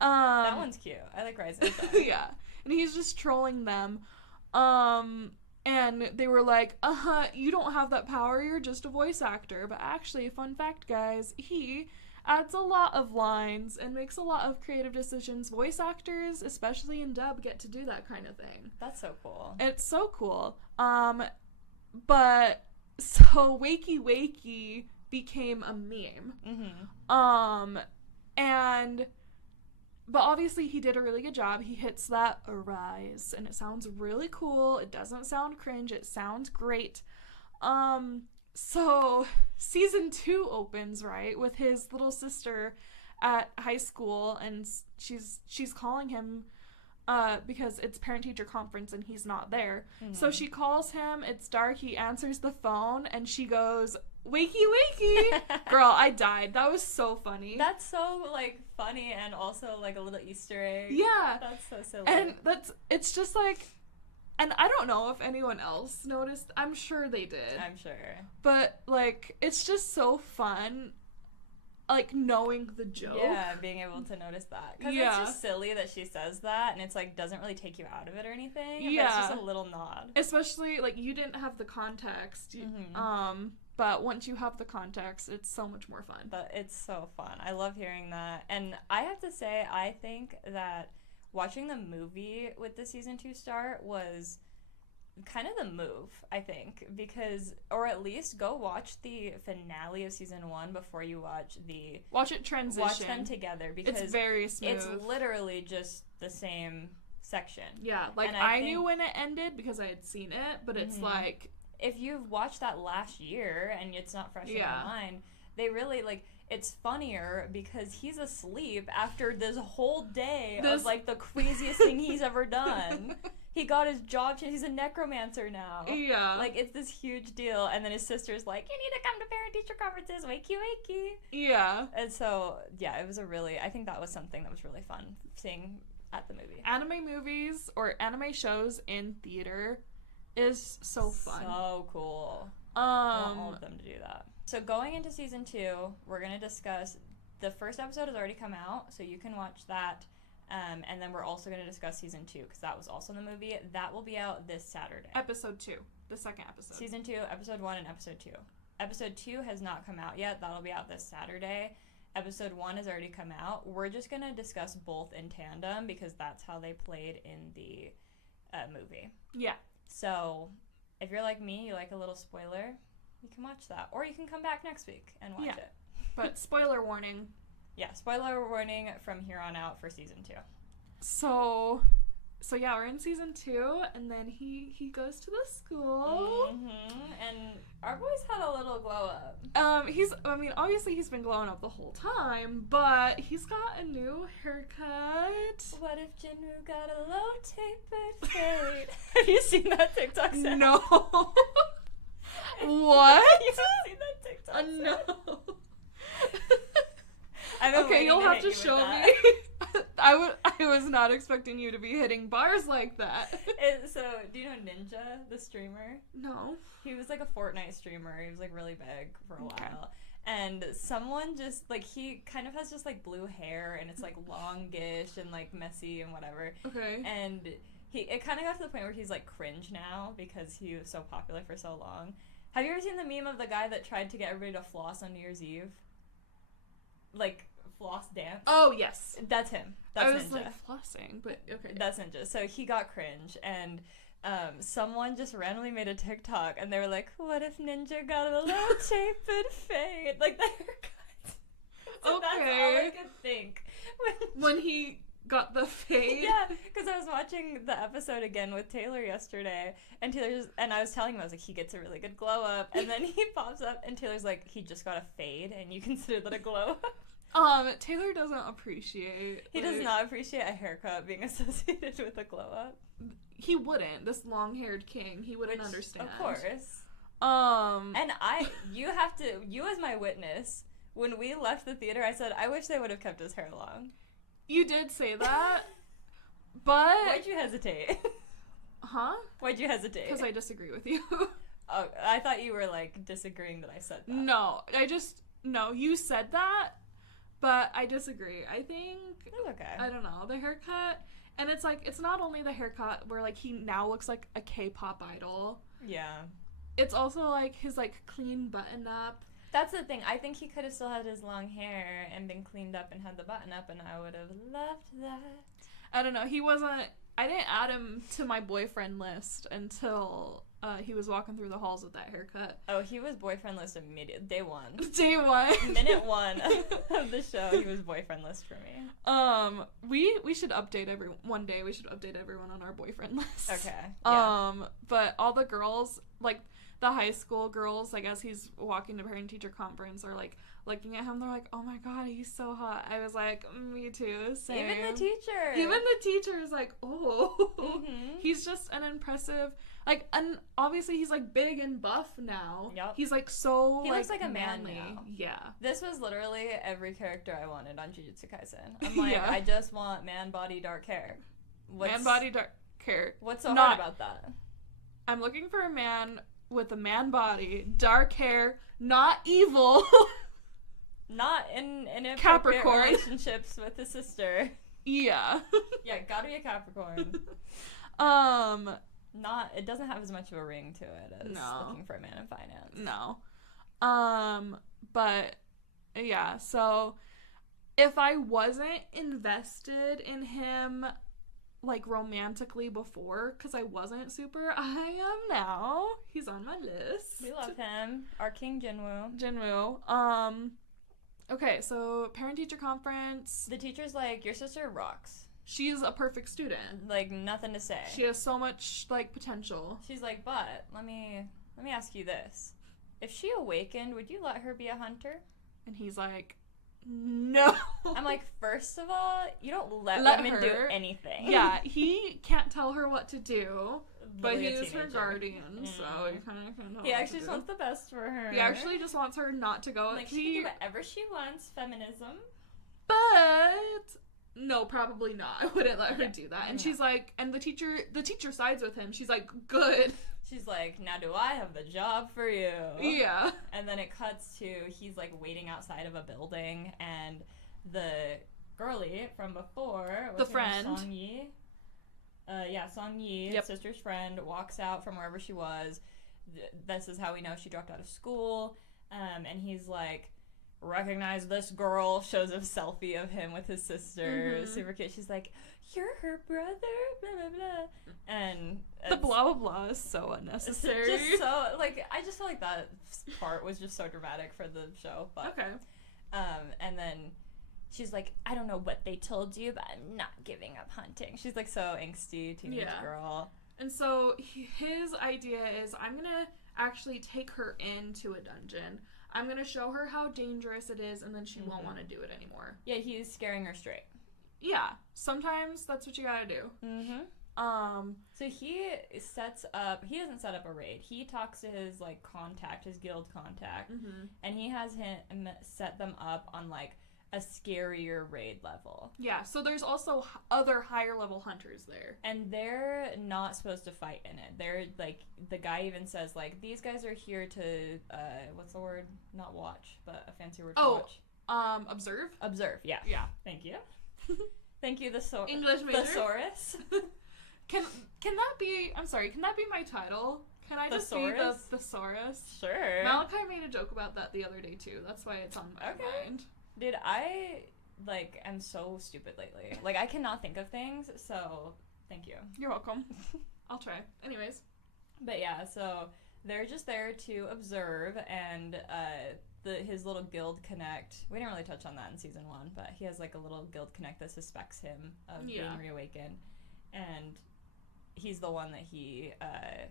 That one's cute. I like Rise and Shine. Yeah. And he's just trolling them. And they were like, you don't have that power. You're just a voice actor. But actually, fun fact, guys, he adds a lot of lines and makes a lot of creative decisions. Voice actors, especially in dub, get to do that kind of thing. That's so cool. It's so cool. But so Wakey Wakey became a meme. But obviously he did a really good job. He hits that Arise and it sounds really cool. It doesn't sound cringe. It sounds great. So season 2 opens, right, with his little sister at high school, and she's calling him because it's parent-teacher conference and he's not there. So she calls him, it's dark, he answers the phone, and she goes, wakey wakey. Girl, I died. That was so funny. That's so, like, funny and also, like, a little Easter egg. Yeah. That's so silly. And it's just, like, and I don't know if anyone else noticed. I'm sure they did. I'm sure. But, like, it's just so fun, like, knowing the joke. Yeah, being able to notice that. Because it's just silly that she says that, and it's, like, doesn't really take you out of it or anything. Yeah. But it's just a little nod. Especially, like, you didn't have the context. But once you have the context, it's so much more fun. But it's so fun. I love hearing that. And I have to say, I think that watching the movie with the season 2 start was kind of the move, I think, because, or at least go watch the finale of season 1 before you watch it transition. Watch them together, because it's very smooth. It's literally just the same section. Yeah, like, I knew when it ended because I had seen it, but it's like, if you've watched that last year and it's not fresh in your mind, they really, like, it's funnier because he's asleep after this whole day of, like, the craziest thing he's ever done. He got his job changed. He's a necromancer now. Yeah. Like, it's this huge deal. And then his sister's like, you need to come to parent-teacher conferences. Wakey, wakey. Yeah. And so, yeah, it was I think that was something that was really fun seeing at the movie. Anime movies or anime shows in theater is so fun. So cool. I want all of them to do that. So going into season 2, we're going to discuss, the first episode has already come out, so you can watch that. And then we're also going to discuss season 2, because that was also in the movie. That will be out this Saturday. Episode 2, the second episode. Season 2, episode 1, and episode 2. Episode 2 has not come out yet. That'll be out this Saturday. Episode 1 has already come out. We're just going to discuss both in tandem, because that's how they played in the movie. Yeah. So, if you're like me, you like a little spoiler, you can watch that. Or you can come back next week and watch it. But spoiler warning. Yeah, spoiler warning from here on out for season 2. So yeah, we're in season 2, and then he goes to the school. And our boy's had a little glow up. Obviously he's been glowing up the whole time, but he's got a new haircut. What if Jinwoo got a low tapered fade? Have you seen that TikTok sound? No. What? You haven't seen that TikTok sound? No. Okay, you'll have to show me. I was not expecting you to be hitting bars like that. So, do you know Ninja, the streamer? No. He was like a Fortnite streamer. He was like really big for a while. And someone just, like, he kind of has just like blue hair, and it's like longish and like messy and whatever. Okay. And it kind of got to the point where he's like cringe now because he was so popular for so long. Have you ever seen the meme of the guy that tried to get everybody to floss on New Year's Eve? Like, floss dance. Oh, yes. That's him. That's I was Ninja. like flossing, but okay. That's Ninja. So he got cringe, and someone just randomly made a TikTok, and they were like, "What if Ninja got a little tapered fade?" Like the haircut. So that's all I could think when he got the fade. Yeah, because I was watching the episode again with Taylor yesterday, and I was telling him, I was like, he gets a really good glow up, and then he pops up, and Taylor's like, he just got a fade, and you consider that a glow up? Taylor doesn't appreciate. He does not appreciate a haircut being associated with a glow up. He wouldn't. This long-haired king, he wouldn't understand. Of course. And you as my witness, when we left the theater, I said, I wish they would have kept his hair long. You did say that, but... Why'd you hesitate? Huh? Why'd you hesitate? Because I disagree with you. Oh, I thought you were, like, disagreeing that I said that. No, you said that, but I disagree. I think... It's okay. I don't know, the haircut... And it's, like, it's not only the haircut where, like, he now looks like a K-pop idol. Yeah. It's also, like, his, like, clean button-up. That's the thing. I think he could have still had his long hair and been cleaned up and had the button up, and I would have loved that. I don't know. He wasn't... I didn't add him to my boyfriend list until he was walking through the halls with that haircut. Oh, he was boyfriend list immediately. Day one. Day one. Minute one of the show, he was boyfriend list for me. We should update one day we should update everyone on our boyfriend list. Okay. Yeah. But all the girls, like, the high school girls, like, as he's walking to parent-teacher conference, are, like, looking at him, they're like, oh my god, he's so hot. I was like, me too, same. Even the teacher. Even the teacher is like, oh. Mm-hmm. He's just an impressive, like, and obviously he's, like, big and buff now. Yep. He's, like, so, he looks like a man manly. now. Yeah. This was literally every character I wanted on Jujutsu Kaisen. I'm like, Yeah. I just want man body, dark hair. Man body, dark hair. What's so hard about that? I'm looking for a man with a man body, dark hair, not evil. Not in inappropriate Capricorn. relationships with his sister. Yeah. Yeah, gotta be a Capricorn. It doesn't have as much of a ring to it as looking for a man in finance. No. But yeah, so if I wasn't invested in him, like, romantically before, because I wasn't super, I am now. He's on my list. We love him. Our King Jinwoo. Okay, so parent-teacher conference. The teacher's like, your sister rocks. She's a perfect student. Like, nothing to say. She has so much, like, potential. She's like, but let me ask you this. If she awakened, would you let her be a hunter? And he's like, no. I'm like, first of all, you don't let women do anything. Yeah, he can't tell her what to do, but he Literally is her guardian, so he kind of can tell He her actually just wants the best for her. He actually just wants her not to go. Like, she can do whatever she wants, feminism. But no, probably not. I wouldn't let her do that. And she's like, and the teacher sides with him. She's like, good. She's like, now do I have the job for you? Yeah. And then it cuts to, he's like waiting outside of a building, and the girlie from before, the friend, Song Yi. Song Yi, sister's friend, walks out from wherever she was. This is how we know she dropped out of school. And he's like, recognize this girl, shows a selfie of him with his sister, super cute. She's like, you're her brother, blah blah blah, and the blah blah blah is so unnecessary. Just so, like, I just feel like that part was just so dramatic for the show. But okay. And then she's like, I don't know what they told you, but I'm not giving up hunting. She's like so angsty teenage girl. And so his idea is, I'm gonna actually take her into a dungeon. I'm gonna show her how dangerous it is, and then she won't want to do it anymore. Yeah, he's scaring her straight. Yeah, sometimes that's what you gotta do. So he sets up, he doesn't set up a raid. He talks to his, like, contact, his guild contact, and he has him set them up on, like, a scarier raid level. Yeah, so there's also other higher level hunters there. And they're not supposed to fight in it. They're, like, the guy even says, like, these guys are here to, what's the word? Not watch, but a fancy word for watch. Observe? Observe, yeah. Yeah. Thank you. Thank you, English major. Thesaurus. Can that be, I'm sorry, can that be my title? Can I just be the thesaurus? Sure. Malachi made a joke about that the other day, too. That's why it's on my mind. Dude, like am so stupid lately. Like I cannot think of things, so thank you. You're welcome. I'll try. Anyways. But yeah, so they're just there to observe, and his little guild connect. We didn't really touch on that in season 1, but he has like a little guild connect that suspects him of being reawakened, and he's the one that he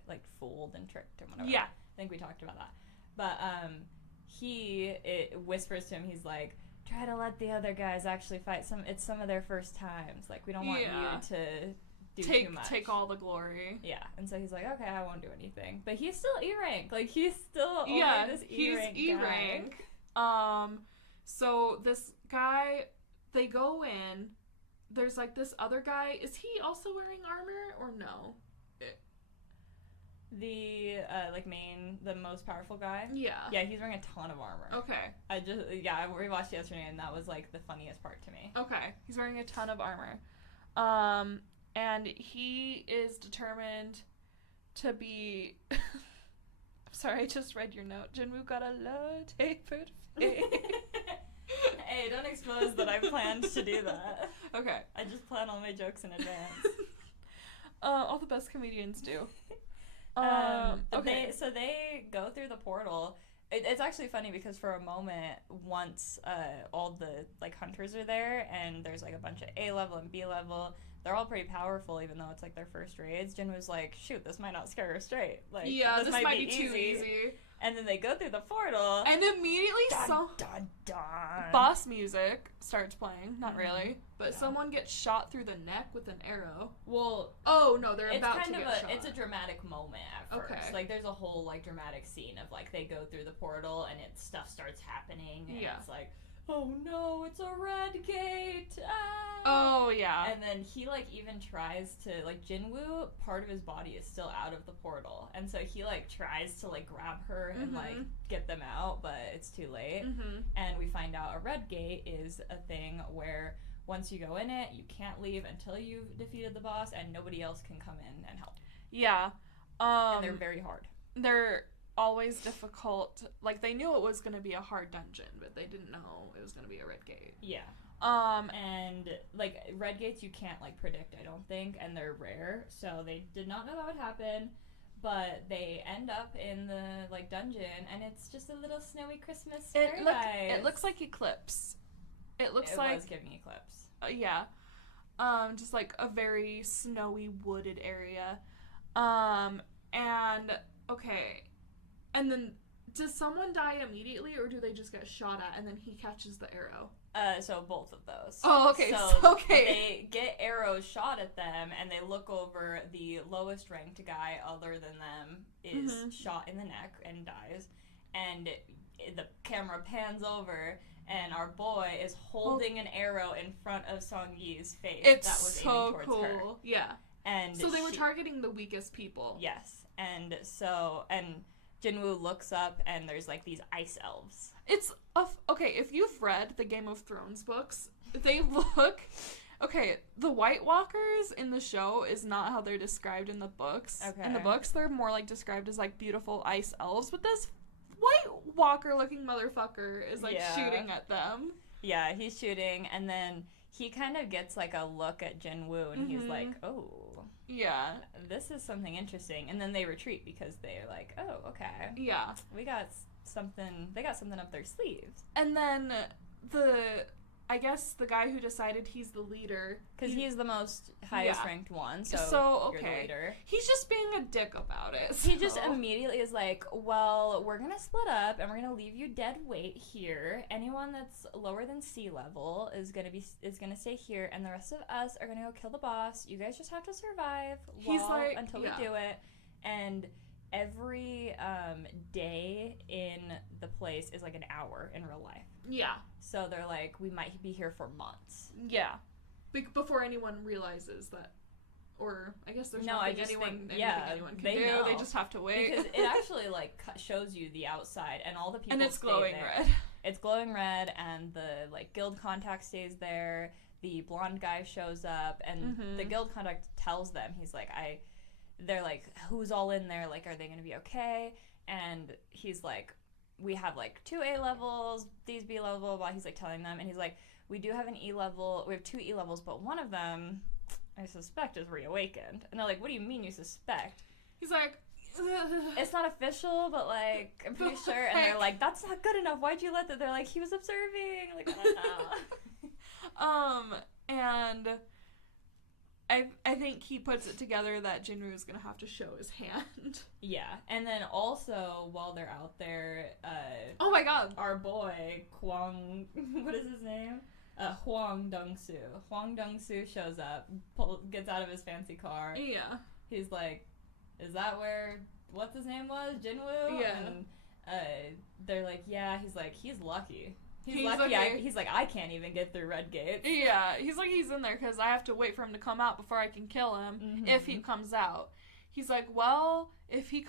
like fooled and tricked and whatever. Yeah, I think we talked about that. But he whispers to him. He's like, try to let the other guys actually fight. It's some of their first times. Like we don't want you to do too much. Take all the glory. Yeah, and so he's like, okay, I won't do anything. But he's still E rank. Like he's still only this E rank. He's E rank. So this guy, they go in. There's like this other guy. Is he also wearing armor or no? The the most powerful guy. Yeah, he's wearing a ton of armor. Okay. I rewatched yesterday, and that was like the funniest part to me. Okay, he's wearing a ton of armor. And he is determined to be... I'm sorry, I just read your note. Jinwoo got a low tapered face. Hey, don't expose that I planned to do that. Okay. I just plan all my jokes in advance. All the best comedians do. Okay. So they go through the portal. It's actually funny because for a moment, once all the like hunters are there, and there's like a bunch of A level and B level, they're all pretty powerful, even though it's like their first raids. Jin was like, shoot, this might not scare her straight. Like, this might be too easy. And then they go through the portal, and immediately boss music starts playing. Not really, but someone gets shot through the neck with an arrow. Well, oh no, they're about to get shot. It's a dramatic moment at first. Okay. Like there's a whole like dramatic scene of like they go through the portal and stuff starts happening. And it's like, oh no, it's a red gate. Ah! Oh yeah. And then he like even tries to like Jinwoo, part of his body is still out of the portal, and so he like tries to like grab her and like get them out, but it's too late. And we find out a red gate is a thing where once you go in it, you can't leave until you've defeated the boss, and nobody else can come in and help. Yeah. And they're very hard. They're always difficult. Like they knew it was going to be a hard dungeon, but they didn't know it was going to be a red gate. Yeah. And like red gates you can't like predict, I don't think, and they're rare, so they did not know that would happen. But they end up in the like dungeon, and it's just a little snowy Christmas paradise. It looks like Eclipse. It was giving Eclipse. Yeah. Just like a very snowy wooded area. And okay. And then does someone die immediately, or do they just get shot at and then he catches the arrow? So both of those. Oh, okay. So they get arrows shot at them, and they look over. The lowest ranked guy other than them is shot in the neck and dies. And the camera pans over, and our boy is holding an arrow in front of Song-yi's face. It's that was so aiming towards cool. her. Yeah. And so they were targeting the weakest people. Yes. And so, and Jinwoo looks up, and there's like these ice elves. It's okay, if you've read the Game of Thrones books, they look... Okay, the White Walkers in the show is not how they're described in the books. Okay. In the books, they're more like described as like beautiful ice elves, but this White Walker-looking motherfucker is like shooting at them. Yeah, he's shooting, and then he kind of gets like a look at Jinwoo, and he's like, oh... Yeah. This is something interesting. And then they retreat because they're like, oh, okay. Yeah. We got something, they got something up their sleeves. And then I guess the guy who decided he's the leader. Because he's the most highest ranked one, so okay. You're the leader. He's just being a dick about it. So. He just immediately is like, well, we're going to split up and we're going to leave you dead weight here. Anyone that's lower than sea level is going to stay here, and the rest of us are going to go kill the boss. You guys just have to survive until we do it. And every day in the place is like an hour in real life. Yeah. So they're like, we might be here for months. Yeah. Before anyone realizes that, or I guess there's nothing anyone can do. Know. They just have to wait. Because it actually like shows you the outside, and all the people. And it's glowing red. It's glowing red, and the like guild contact stays there. The blonde guy shows up, and the guild contact tells them, he's like, they're like, who's all in there? Like, are they going to be okay? And he's like, we have like 2 A levels, these B levels, blah. He's like telling them, and he's like, we do have an E level. We have 2 E levels, but one of them, I suspect, is reawakened. And they're like, what do you mean you suspect? He's like, it's not official, but like I'm pretty sure. And they're like, that's not good enough. Why'd you let that? They're like, he was observing. Like, I don't know. And I think he puts it together that Jinwoo's gonna have to show his hand. Yeah, and then also while they're out there, oh my god, our boy Kwang, what is his name? Hwang Dong-soo. Hwang Dong-soo shows up, gets out of his fancy car. Yeah. He's like, is that where what's his name was? Jinwoo? Yeah. And they're like, yeah. He's like, he's lucky. He's lucky. Okay. He's like, I can't even get through Red Gate. Yeah, he's like, he's in there because I have to wait for him to come out before I can kill him, if he comes out. He's like, well, if he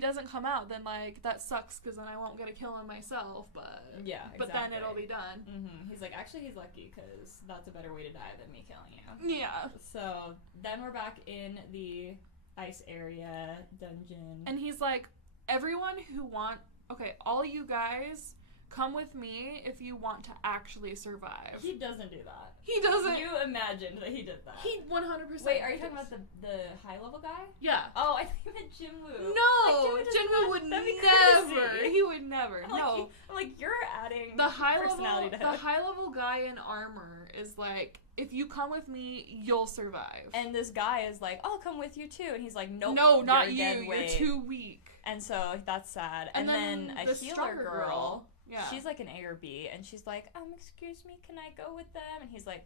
doesn't come out, then, like, that sucks because then I won't get to kill him myself, but... Yeah, exactly. But then it'll be done. He's like, actually, he's lucky because that's a better way to die than me killing you. Yeah. So, then we're back in the ice area dungeon. And he's like, everyone who okay, all you guys... come with me if you want to actually survive. He doesn't do that. He doesn't. You imagined that he did that. He 100%. Wait, are you talking about the high level guy? Yeah. Oh, I think you meant Jinwoo. No, like, Jinwoo would never. He would never. No. I'm like, you're adding the high personality level. to him. The high level guy in armor is like, if you come with me, you'll survive. And this guy is like, I'll come with you too. And he's like, nope. No, not you. You're too weak. And so that's sad. And then a healer girl. Yeah. She's like an A or B, and she's like, excuse me, can I go with them? And he's like,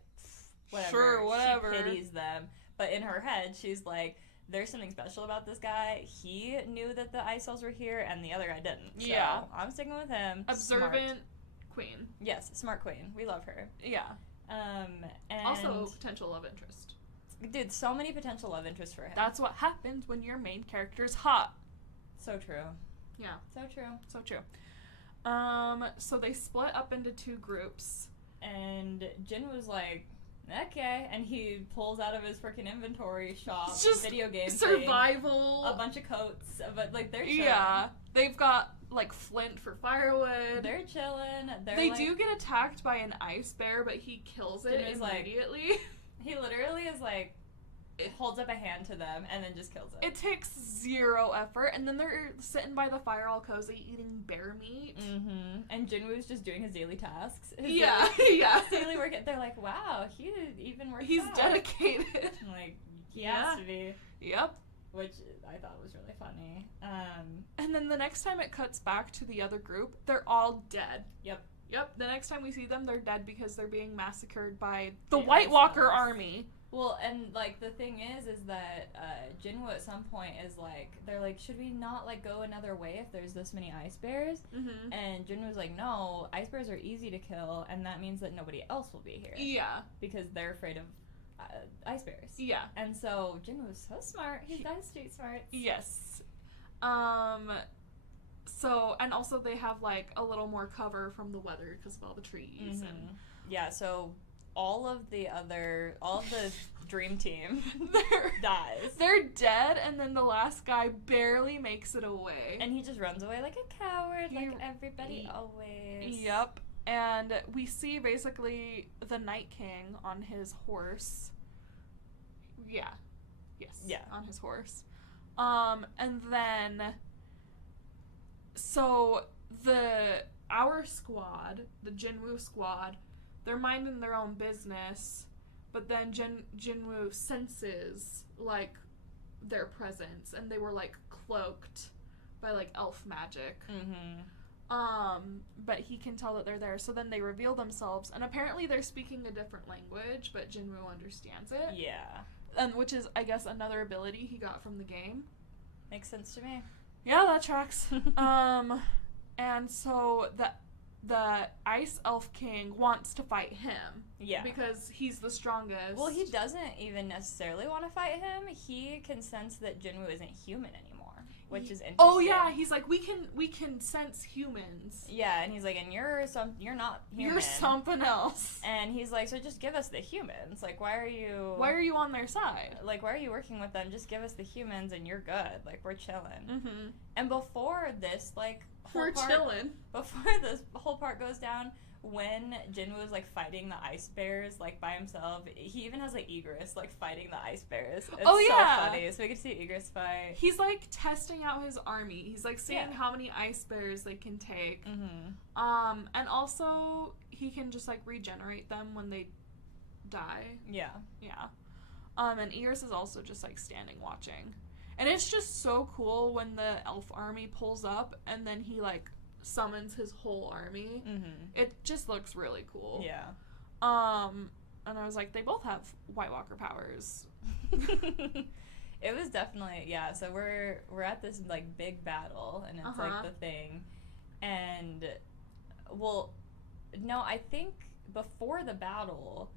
whatever. Sure, whatever. She pities them. But in her head, she's like, there's something special about this guy. He knew that the ice cells were here, and the other guy didn't. So yeah. I'm sticking with him. Observant Smart. queen. Yes, smart queen. We love her. Yeah. And also potential love interest. Dude, so many potential love interests for him. That's what happens when your main character's hot. So true. Yeah. So true. So true. So they split up into 2 groups. And Jin was like, okay. And he pulls out of his freaking inventory shop, it's just video game survival. thing, a bunch of coats, but like they're chilling. Yeah. They've got like flint for firewood. They're chilling. They do get attacked by an ice bear, but he kills it immediately. Like, he literally is like, holds up a hand to them and then just kills it. It takes 0 effort, and then they're sitting by the fire all cozy eating bear meat. And Jinwoo's just doing his daily tasks. Yeah. His daily work. They're like, wow, he even works He's out. dedicated. I'm like, he has to be. Yep. Which I thought was really funny. And then the next time it cuts back to the other group, they're all dead. Yep. The next time we see them, they're dead because they're being massacred by the White Walker army. Well, and, like, the thing is that Jinwoo at some point is, like, they're like, should we not, like, go another way if there's this many ice bears? And Jinwoo's like, no, ice bears are easy to kill, and that means that nobody else will be here. Yeah. Because they're afraid of ice bears. Yeah. And so Jinwoo's so smart. He's got street smarts. Yes. So, and also they have, like, a little more cover from the weather because of all the trees. And yeah, so... all of the dream team dies. They're dead, and then the last guy barely makes it away. And he just runs away like a coward, like everybody always. Yep. And we see basically the Night King on his horse. Yeah. Yes. Yeah. On his horse. And then... so, our squad, the Jinwoo squad... they're minding their own business, but then Jinwoo senses, like, their presence, and they were, like, cloaked by, like, elf magic. But he can tell that they're there, so then they reveal themselves, and apparently they're speaking a different language, but Jinwoo understands it. Yeah. Which is, I guess, another ability he got from the game. Makes sense to me. Yeah, that tracks. And so the Ice Elf King wants to fight him. Yeah. Because he's the strongest. Well, he doesn't even necessarily want to fight him. He can sense that Jinwoo isn't human anymore. which is interesting. Oh yeah, he's like, we can sense humans. Yeah, and he's like, and you're not human. You're something else. And he's like, so just give us the humans. Like, why are you on their side? Like, why are you working with them? Just give us the humans and you're good. Like, we're chilling. Mm-hmm. And before this, like, chilling. Before this whole part goes down, when Jinwoo is like fighting the ice bears like by himself, he even has like Egress like fighting the ice bears. It's so funny. So we get to see Egress fight. He's like testing out his army. He's like seeing how many ice bears they can take. Mm-hmm. And also he can just like regenerate them when they die. Yeah. And Egress is also just like standing watching. And it's just so cool when the elf army pulls up and then he like summons his whole army. Mm-hmm. It just looks really cool. Yeah. And I was like, they both have White Walker powers. It was definitely, yeah, so we're at this like big battle and it's like the thing. And well, no, I think before the battle,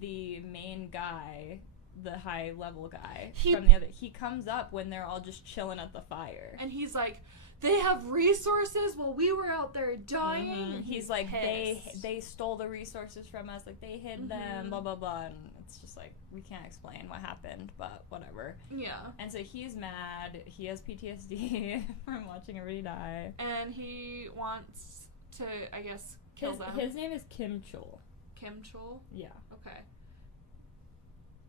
the main guy, the high level guy he comes up when they're all just chilling at the fire. And he's like, they have resources while we were out there dying. Mm-hmm. He's like, they stole the resources from us, like they hid them, blah blah blah, and it's just like, we can't explain what happened, but whatever. Yeah. And so he's mad, he has PTSD from watching everybody die. And he wants to, I guess, kill them. His name is Kim Chul. Kim Chul? Yeah. Okay.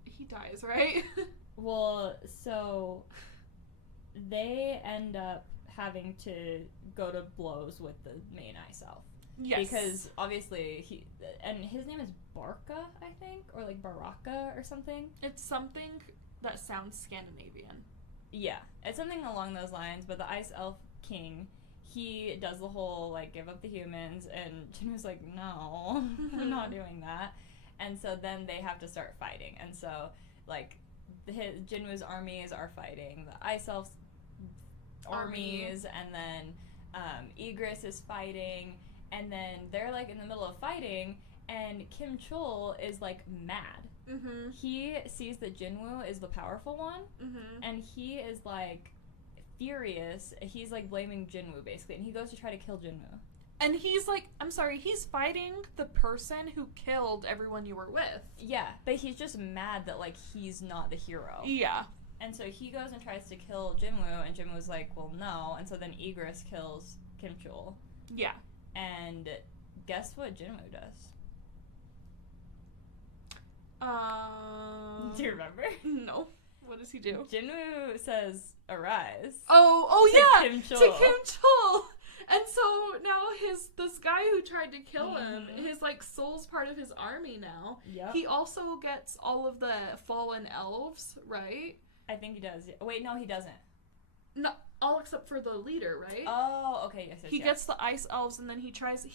He dies, right? Well, so they end up having to go to blows with the main ice elf. Yes. Because obviously his name is Barca, I think, or like Baraka or something. It's something that sounds Scandinavian. Yeah, it's something along those lines, but the ice elf king, he does the whole like give up the humans, and Jinwoo's like, no, I'm not doing that. And so then they have to start fighting, and so like Jinwoo's armies are fighting the ice elves armies, and then Egress is fighting, and then they're like in the middle of fighting, and Kim Chul is like mad. Mm-hmm. He sees that Jinwoo is the powerful one, and he is like furious. He's like blaming Jinwoo basically, and he goes to try to kill Jinwoo. And he's like, I'm sorry, he's fighting the person who killed everyone you were with. Yeah, but he's just mad that like he's not the hero. Yeah. And so he goes and tries to kill Jinwoo, and Jinwoo's like, well, no. And so then Egress kills Kim Chul. Yeah. And guess what Jinwoo does? Do you remember? No. What does he do? Jinwoo says, arise. Oh yeah! Kim Chul. To Kim Chul! And so now this guy who tried to kill him, his like soul's part of his army now. Yep. He also gets all of the fallen elves, right? I think he does. Wait, no, he doesn't. No, all except for the leader, right? Oh, okay, yes. He gets the ice elves, and then he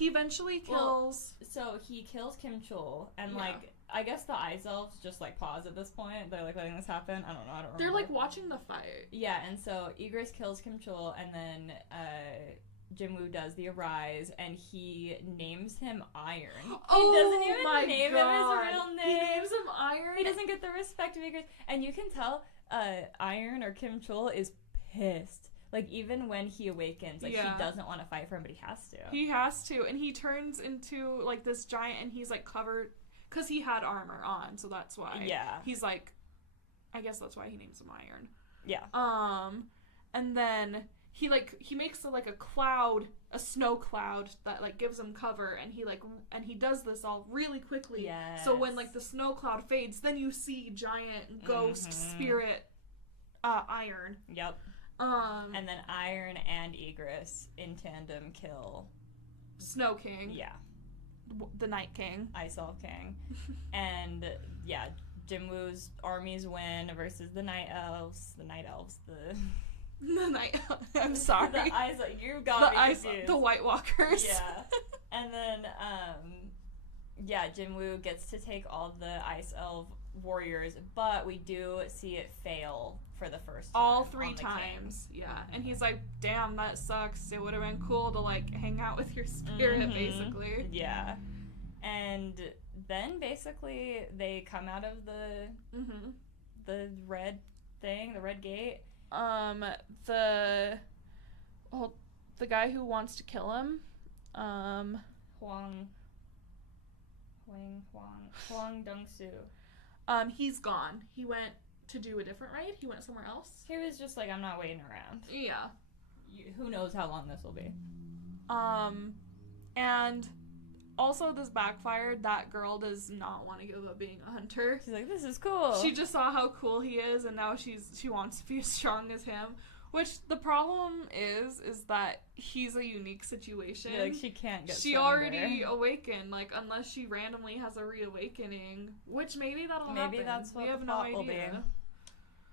eventually kills... So he kills Kim Chul, and like, I guess the ice elves just like pause at this point. They're like letting this happen. I don't remember. They're like watching the fight. Yeah, and so Egress kills Kim Chul, and then Jinwoo does the arise, and he names him Iron. Oh, he doesn't even name him his real name. He names him Iron. He doesn't get the respect of Egress, and you can tell Iron or Kim Chul is pissed. Like, even when he awakens, like, he doesn't want to fight for him, but he has to. He has to, and he turns into, like, this giant, and he's, like, covered, because he had armor on, so that's why. Yeah. He's, like, I guess that's why he names him Iron. Yeah. And then he makes, like, a cloud, a snow cloud that, like, gives him cover, and he does this all really quickly. Yes. So when, like, the snow cloud fades, then you see giant ghost spirit Iron. Yep. And then Iron and Egress in tandem kill Snow King. Yeah. The Night King. Ice Elf King. And yeah, Jinwoo's armies win versus the Night Elves. The Night Elves, the Night I'm sorry. The Ice you got me confused. The White Walkers. Yeah. And then Jinwoo gets to take all the Ice Elf warriors, but we do see it fail for the first time. All 3 times. Yeah. And he's like, damn, that sucks. It would have been cool to, like, hang out with your spirit, basically. Yeah. And then, basically, they come out of the red thing, the red gate, The well, the guy who wants to kill him, Huang Dong-soo. He's gone. He went to do a different raid. He went somewhere else. He was just like, I'm not waiting around. Yeah. Who knows how long this will be. And also this backfired. That girl does not want to give up being a hunter. She's like, this is cool. She just saw how cool he is, and now she wants to be as strong as him. Which the problem is that he's a unique situation. Yeah, like she can't get. She already awakened, like unless she randomly has a reawakening, which maybe that'll happen. Maybe that's what we have the no plot idea. will be.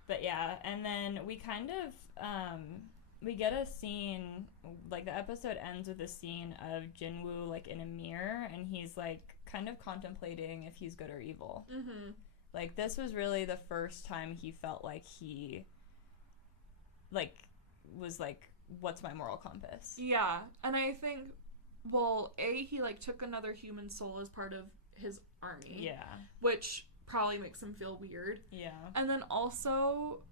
But yeah, and then we kind of we get a scene, like the episode ends with a scene of Jinwoo like in a mirror, and he's like kind of contemplating if he's good or evil. Mm-hmm. Like this was really the first time he felt like he like was like, what's my moral compass? Yeah, and I think, well, he like took another human soul as part of his army. Yeah. Which probably makes him feel weird. Yeah. And then also,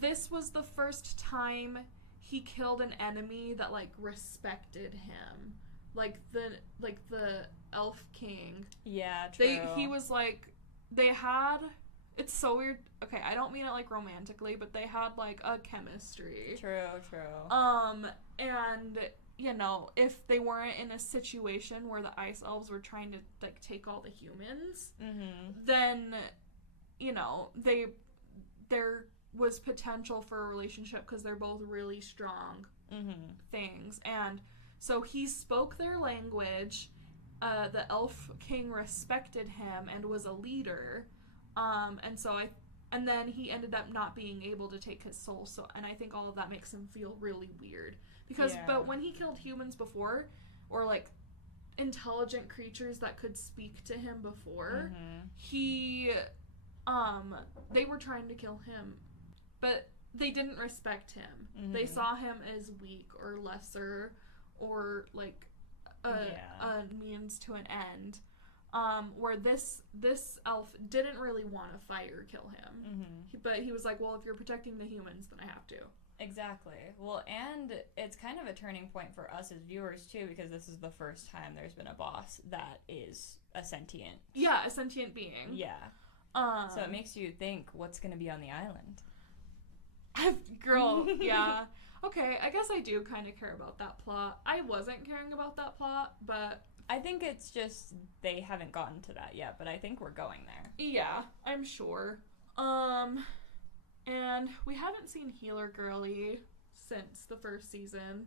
this was the first time he killed an enemy that like respected him. Like the elf king. Yeah, true. He was like, they had, it's so weird. Okay, I don't mean it like romantically, but they had like a chemistry. True. And you know, if they weren't in a situation where the ice elves were trying to like take all the humans, then you know, there was potential for a relationship because they're both really strong things. And so he spoke their language. The elf king respected him and was a leader. And then he ended up not being able to take his soul. So, and I think all of that makes him feel really weird because, but when he killed humans before, or like intelligent creatures that could speak to him before, they were trying to kill him, but they didn't respect him. They saw him as weak or lesser, or like a means to an end. Where this elf didn't really want to fight or kill him. But he was like, well, if you're protecting the humans, then I have to. Exactly. Well, and it's kind of a turning point for us as viewers, too, because this is the first time there's been a boss that is a sentient. Yeah, a sentient being. Yeah. So it makes you think, what's going to be on the island? Girl, yeah. Okay, I guess I do kind of care about that plot. I wasn't caring about that plot, but I think it's just they haven't gotten to that yet, but I think we're going there. Yeah, I'm sure. And we haven't seen Healer Girlie since the first season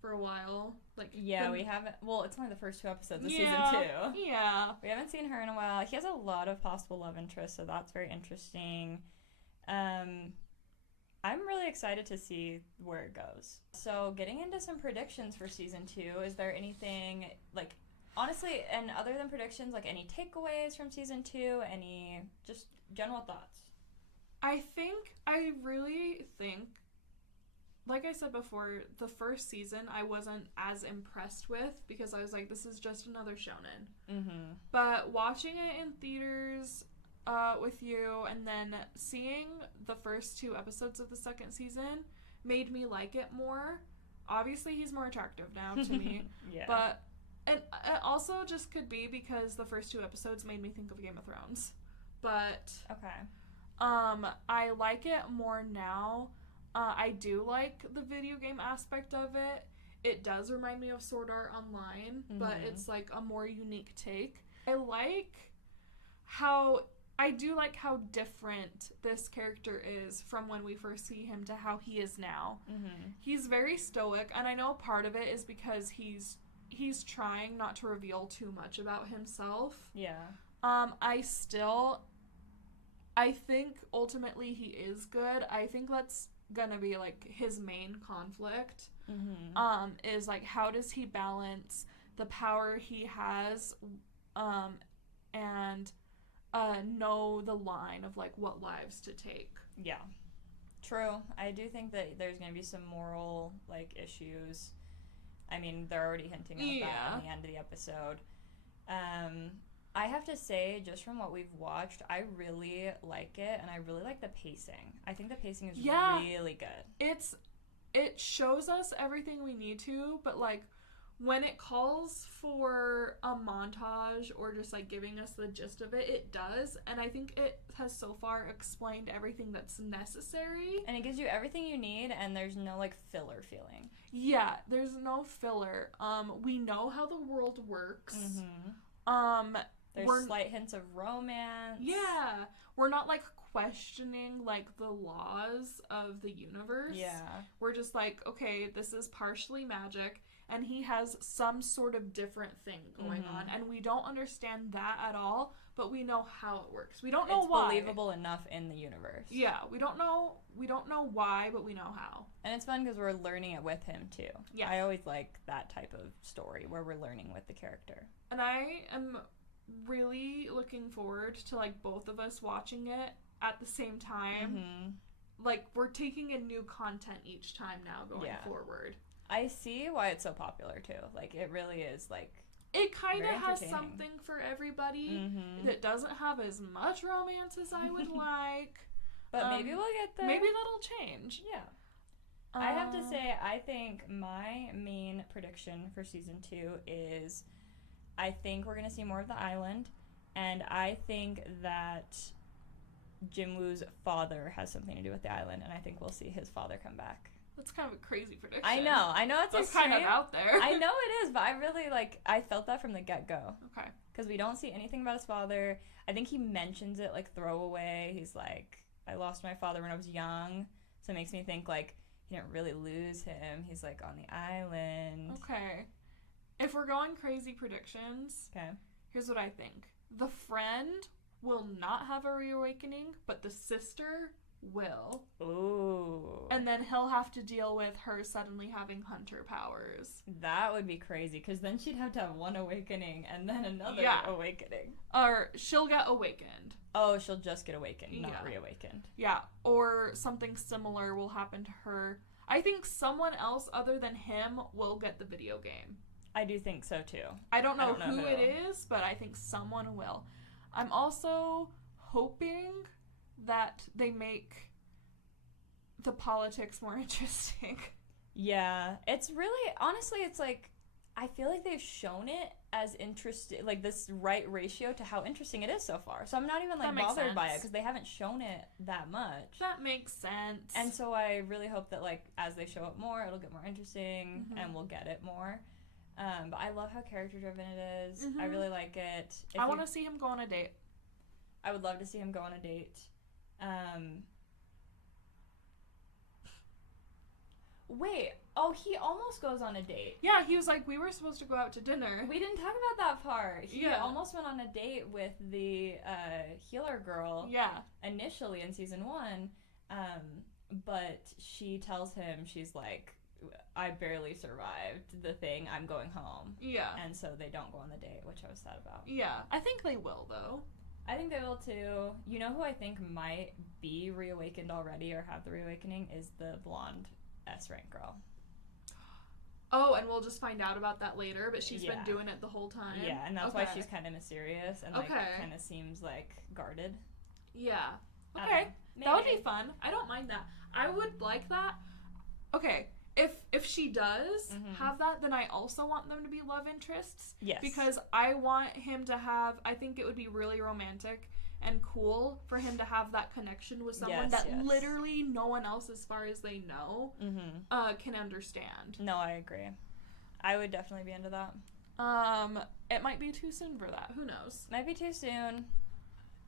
for a while. Like, yeah, we haven't. Well, it's only the first 2 episodes of season 2. Yeah. We haven't seen her in a while. He has a lot of possible love interests, so that's very interesting. I'm really excited to see where it goes. So getting into some predictions for season 2, is there anything, like, honestly, and other than predictions, like any takeaways from season 2, any just general thoughts? I really think, like I said before, the first season I wasn't as impressed with because I was like, this is just another shonen. But watching it in theaters with you and then seeing the first 2 episodes of the second season made me like it more. Obviously, he's more attractive now to me. Yeah. But it also just could be because the first 2 episodes made me think of Game of Thrones. But okay. I like it more now. I do like the video game aspect of it. It does remind me of Sword Art Online, but it's like a more unique take. I do like how different this character is from when we first see him to how he is now. He's very stoic, and I know part of it is because he's trying not to reveal too much about himself. Yeah. I think ultimately he is good. I think that's gonna be like his main conflict. Is like, how does he balance the power he has and know the line of like what lives to take. Yeah. True. I do think that there's going to be some moral like issues. I mean, they're already hinting at that at the end of the episode. I have to say, just from what we've watched, I really like it, and I really like the pacing. I think the pacing is really good. It shows us everything we need to, but, like, when it calls for a montage or just, like, giving us the gist of it, it does, and I think it has so far explained everything that's necessary. And it gives you everything you need, and there's no, like, filler feeling. Yeah, there's no filler. We know how the world works. There's slight hints of romance. Yeah. We're not, like, questioning, like, the laws of the universe. Yeah. We're just like, okay, this is partially magic, and he has some sort of different thing going on, and we don't understand that at all, but we know how it works. We don't know why. It's believable enough in the universe. Yeah, we don't know why, but we know how. And it's fun because we're learning it with him, too. Yeah. I always like that type of story where we're learning with the character. And I am really looking forward to, like, both of us watching it at the same time. Like, we're taking in new content each time now going forward. I see why it's so popular, too. Like, it really is, like, it kind of has something for everybody. That doesn't have as much romance as I would like. But maybe we'll get there. Maybe that'll change. Yeah. I have to say, I think my main prediction for season 2 is I think we're going to see more of the island, and I think that Jinwoo's father has something to do with the island, and I think we'll see his father come back. That's kind of a crazy prediction. I know it's kind of out there. I know it is, but I really, like, I felt that from the get-go. Okay. Because we don't see anything about his father. I think he mentions it, like, throwaway. He's like, I lost my father when I was young, so it makes me think, like, he didn't really lose him. He's, like, on the island. Okay. If we're going crazy predictions, here's what I think. The friend will not have a reawakening, but the sister will. Ooh. And then he'll have to deal with her suddenly having hunter powers. That would be crazy, because then she'd have to have one awakening and then another awakening. Or she'll get awakened. Oh, she'll just get awakened, not reawakened. Yeah, or something similar will happen to her. I think someone else other than him will get the video game. I do think so, too. I don't know who it is, but I think someone will. I'm also hoping that they make the politics more interesting. Yeah. It's really, honestly, it's like, I feel like they've shown it as interesting, like this right ratio to how interesting it is so far. So I'm not even, like, bothered by it, because they haven't shown it that much. That makes sense. And so I really hope that, like, as they show it more, it'll get more interesting, and we'll get it more. But I love how character-driven it is. I really like it. I want to see him go on a date. I would love to see him go on a date. Wait. Oh, he almost goes on a date. Yeah, he was like, we were supposed to go out to dinner. We didn't talk about that part. He almost went on a date with the healer girl. Yeah. Initially in season 1. But she tells him, she's like, I barely survived the thing. I'm going home. Yeah. And so they don't go on the date, which I was sad about. Yeah. I think they will, though. I think they will, too. You know who I think might be reawakened already or have the reawakening is the blonde S-rank girl. Oh, and we'll just find out about that later, but she's been doing it the whole time. Yeah, and that's why she's kind of mysterious and, like, kind of seems, like, guarded. Yeah. Okay. That would be fun. I don't mind that. I would like that. Okay. If she does have that, then I also want them to be love interests. Yes. Because I want him to have, I think it would be really romantic and cool for him to have that connection with someone that literally no one else, as far as they know, can understand. No, I agree. I would definitely be into that. It might be too soon for that. Who knows? Might be too soon.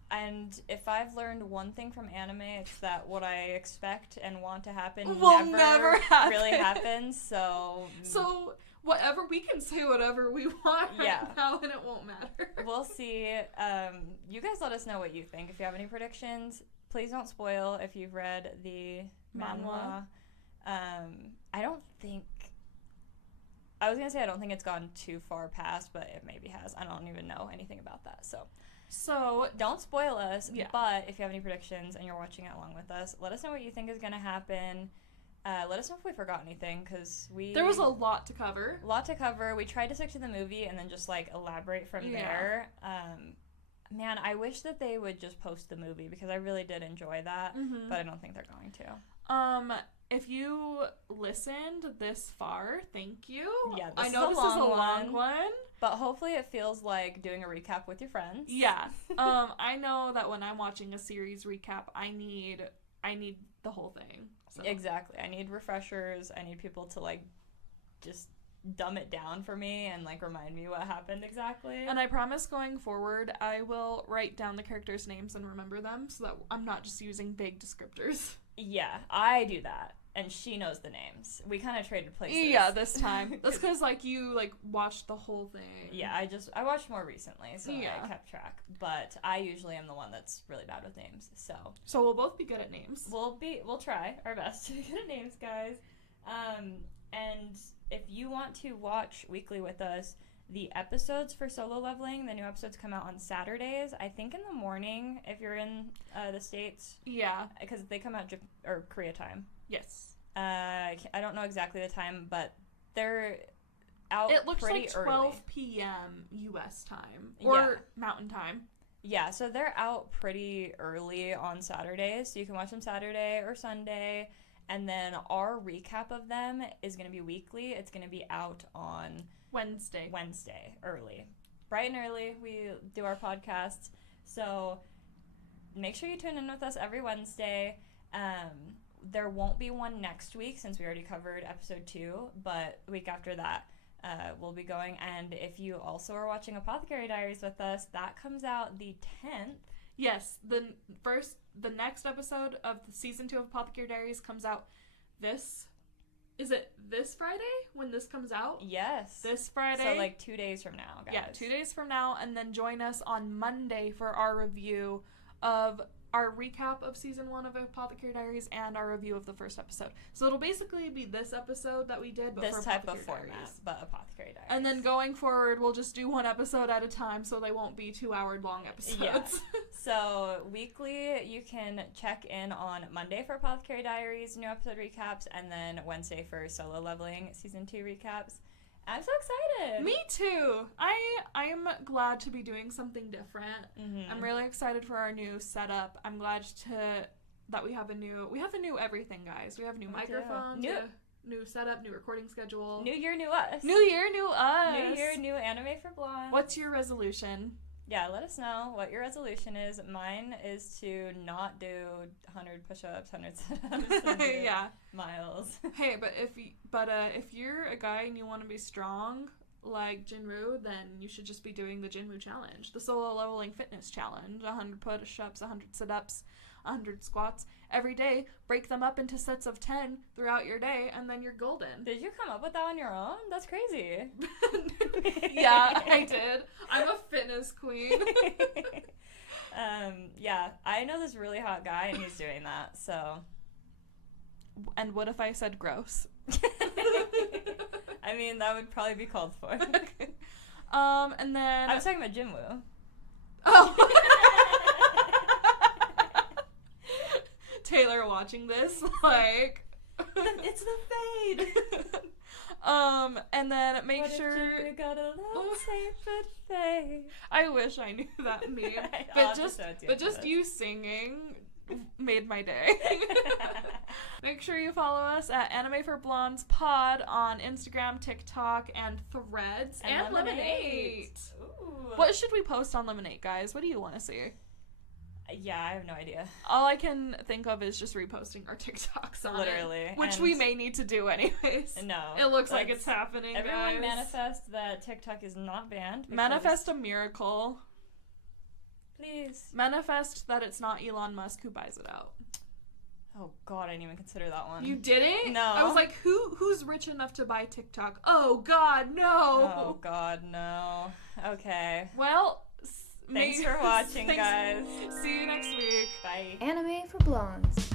And if I've learned one thing from anime, it's that what I expect and want to happen never really happens. So whatever, we can say whatever we want right now, and it won't matter. We'll see. You guys let us know what you think. If you have any predictions, please don't spoil if you've read the manhwa. I don't think it's gone too far past, but it maybe has. I don't even know anything about that, So don't spoil us, but if you have any predictions and you're watching it along with us, let us know what you think is going to happen. Let us know if we forgot anything, because there was a lot to cover. We tried to stick to the movie and then just, like, elaborate from there. Man, I wish that they would just post the movie, because I really did enjoy that, but I don't think they're going to. If you listened this far, thank you. Yeah, I know this is a long one. But hopefully it feels like doing a recap with your friends. Yeah. I know that when I'm watching a series recap, I need the whole thing. So. Exactly. I need refreshers. I need people to, like, just dumb it down for me and, like, remind me what happened exactly. And I promise going forward, I will write down the characters' names and remember them so that I'm not just using vague descriptors. Yeah, I do that. And she knows the names. We kind of traded places. Yeah, this time. That's because, like, you, like, watched the whole thing. Yeah, I watched more recently, so I kept track. But I usually am the one that's really bad with names, so. So we'll both be good at names. We'll try our best to be good at names, guys. And if you want to watch weekly with us, the episodes for Solo Leveling, the new episodes come out on Saturdays, I think in the morning, if you're in the States. Yeah. Because they come out Korea time. Yes. I don't know exactly the time, but they're out it looks pretty like 12 early. p.m. U.S. time. Or Mountain time. Yeah, so they're out pretty early on Saturdays, so you can watch them Saturday or Sunday. And then our recap of them is going to be weekly. It's going to be out on Wednesday, early. Bright and early, we do our podcasts. So make sure you tune in with us every Wednesday. There won't be one next week since we already covered episode 2, but the week after that we'll be going. And if you also are watching Apothecary Diaries with us, that comes out the 10th. Yes, the next episode of the season 2 of Apothecary Diaries comes out this Friday when this comes out? Yes. This Friday. So, like, 2 days from now, guys. Yeah, 2 days from now, and then join us on Monday for our review of our recap of season 1 of Apothecary Diaries and our review of the first episode. So it'll basically be this episode that we did, but this for type of Apothecary format, Diaries. but Apothecary Diaries. And then going forward, we'll just do one episode at a time, so they won't be 2-hour long episodes. Yeah. So weekly, you can check in on Monday for Apothecary Diaries new episode recaps, and then Wednesday for Solo Leveling season 2 recaps. I'm so excited. Me too. I am glad to be doing something different. Mm-hmm. I'm really excited for our new setup. I'm glad that we have a new everything, guys. We have new microphones, new setup, new recording schedule. New year, new us. New year, new us. New year, new anime for blondes. What's your resolution? Yeah, let us know what your resolution is. Mine is to not do 100 push-ups, 100 sit-ups, yeah, miles. Hey, but if you're a guy and you want to be strong like Jinwoo, then you should just be doing the Jinwoo challenge, the Solo Leveling Fitness Challenge. 100 push-ups, 100 sit-ups, 100 squats every day. Break them up into sets of 10 throughout your day, and then you're golden. Did you come up with that on your own? That's crazy. Yeah, I did. I'm a fitness queen. Yeah, I know this really hot guy, and he's doing that, so. And what if I said gross? I mean, that would probably be called for. Okay. And then... I was talking about Jinwoo. Oh. Taylor watching this, like... It's the fade! And then make what sure... If you got a little sacred fade? I wish I knew that meme. But just you singing made my day. Make sure you follow us at Anime for Blondes Pod on Instagram, TikTok, and Threads, and Lemonade. Ooh. What should we post on Lemonade, guys? What do you want to see? Yeah, I have no idea. All I can think of is just reposting our TikToks on literally, it, which we may need to do anyways. No. It looks like it's happening, everyone guys. manifest that TikTok is not banned. Manifest a miracle. Please. Manifest that it's not Elon Musk who buys it out. Oh God, I didn't even consider that one. You didn't? No. I was like, who's rich enough to buy TikTok? Oh God, no. Oh God, no. Okay. Well, thanks for watching, guys. See you next week. Bye. Anime for Blondes.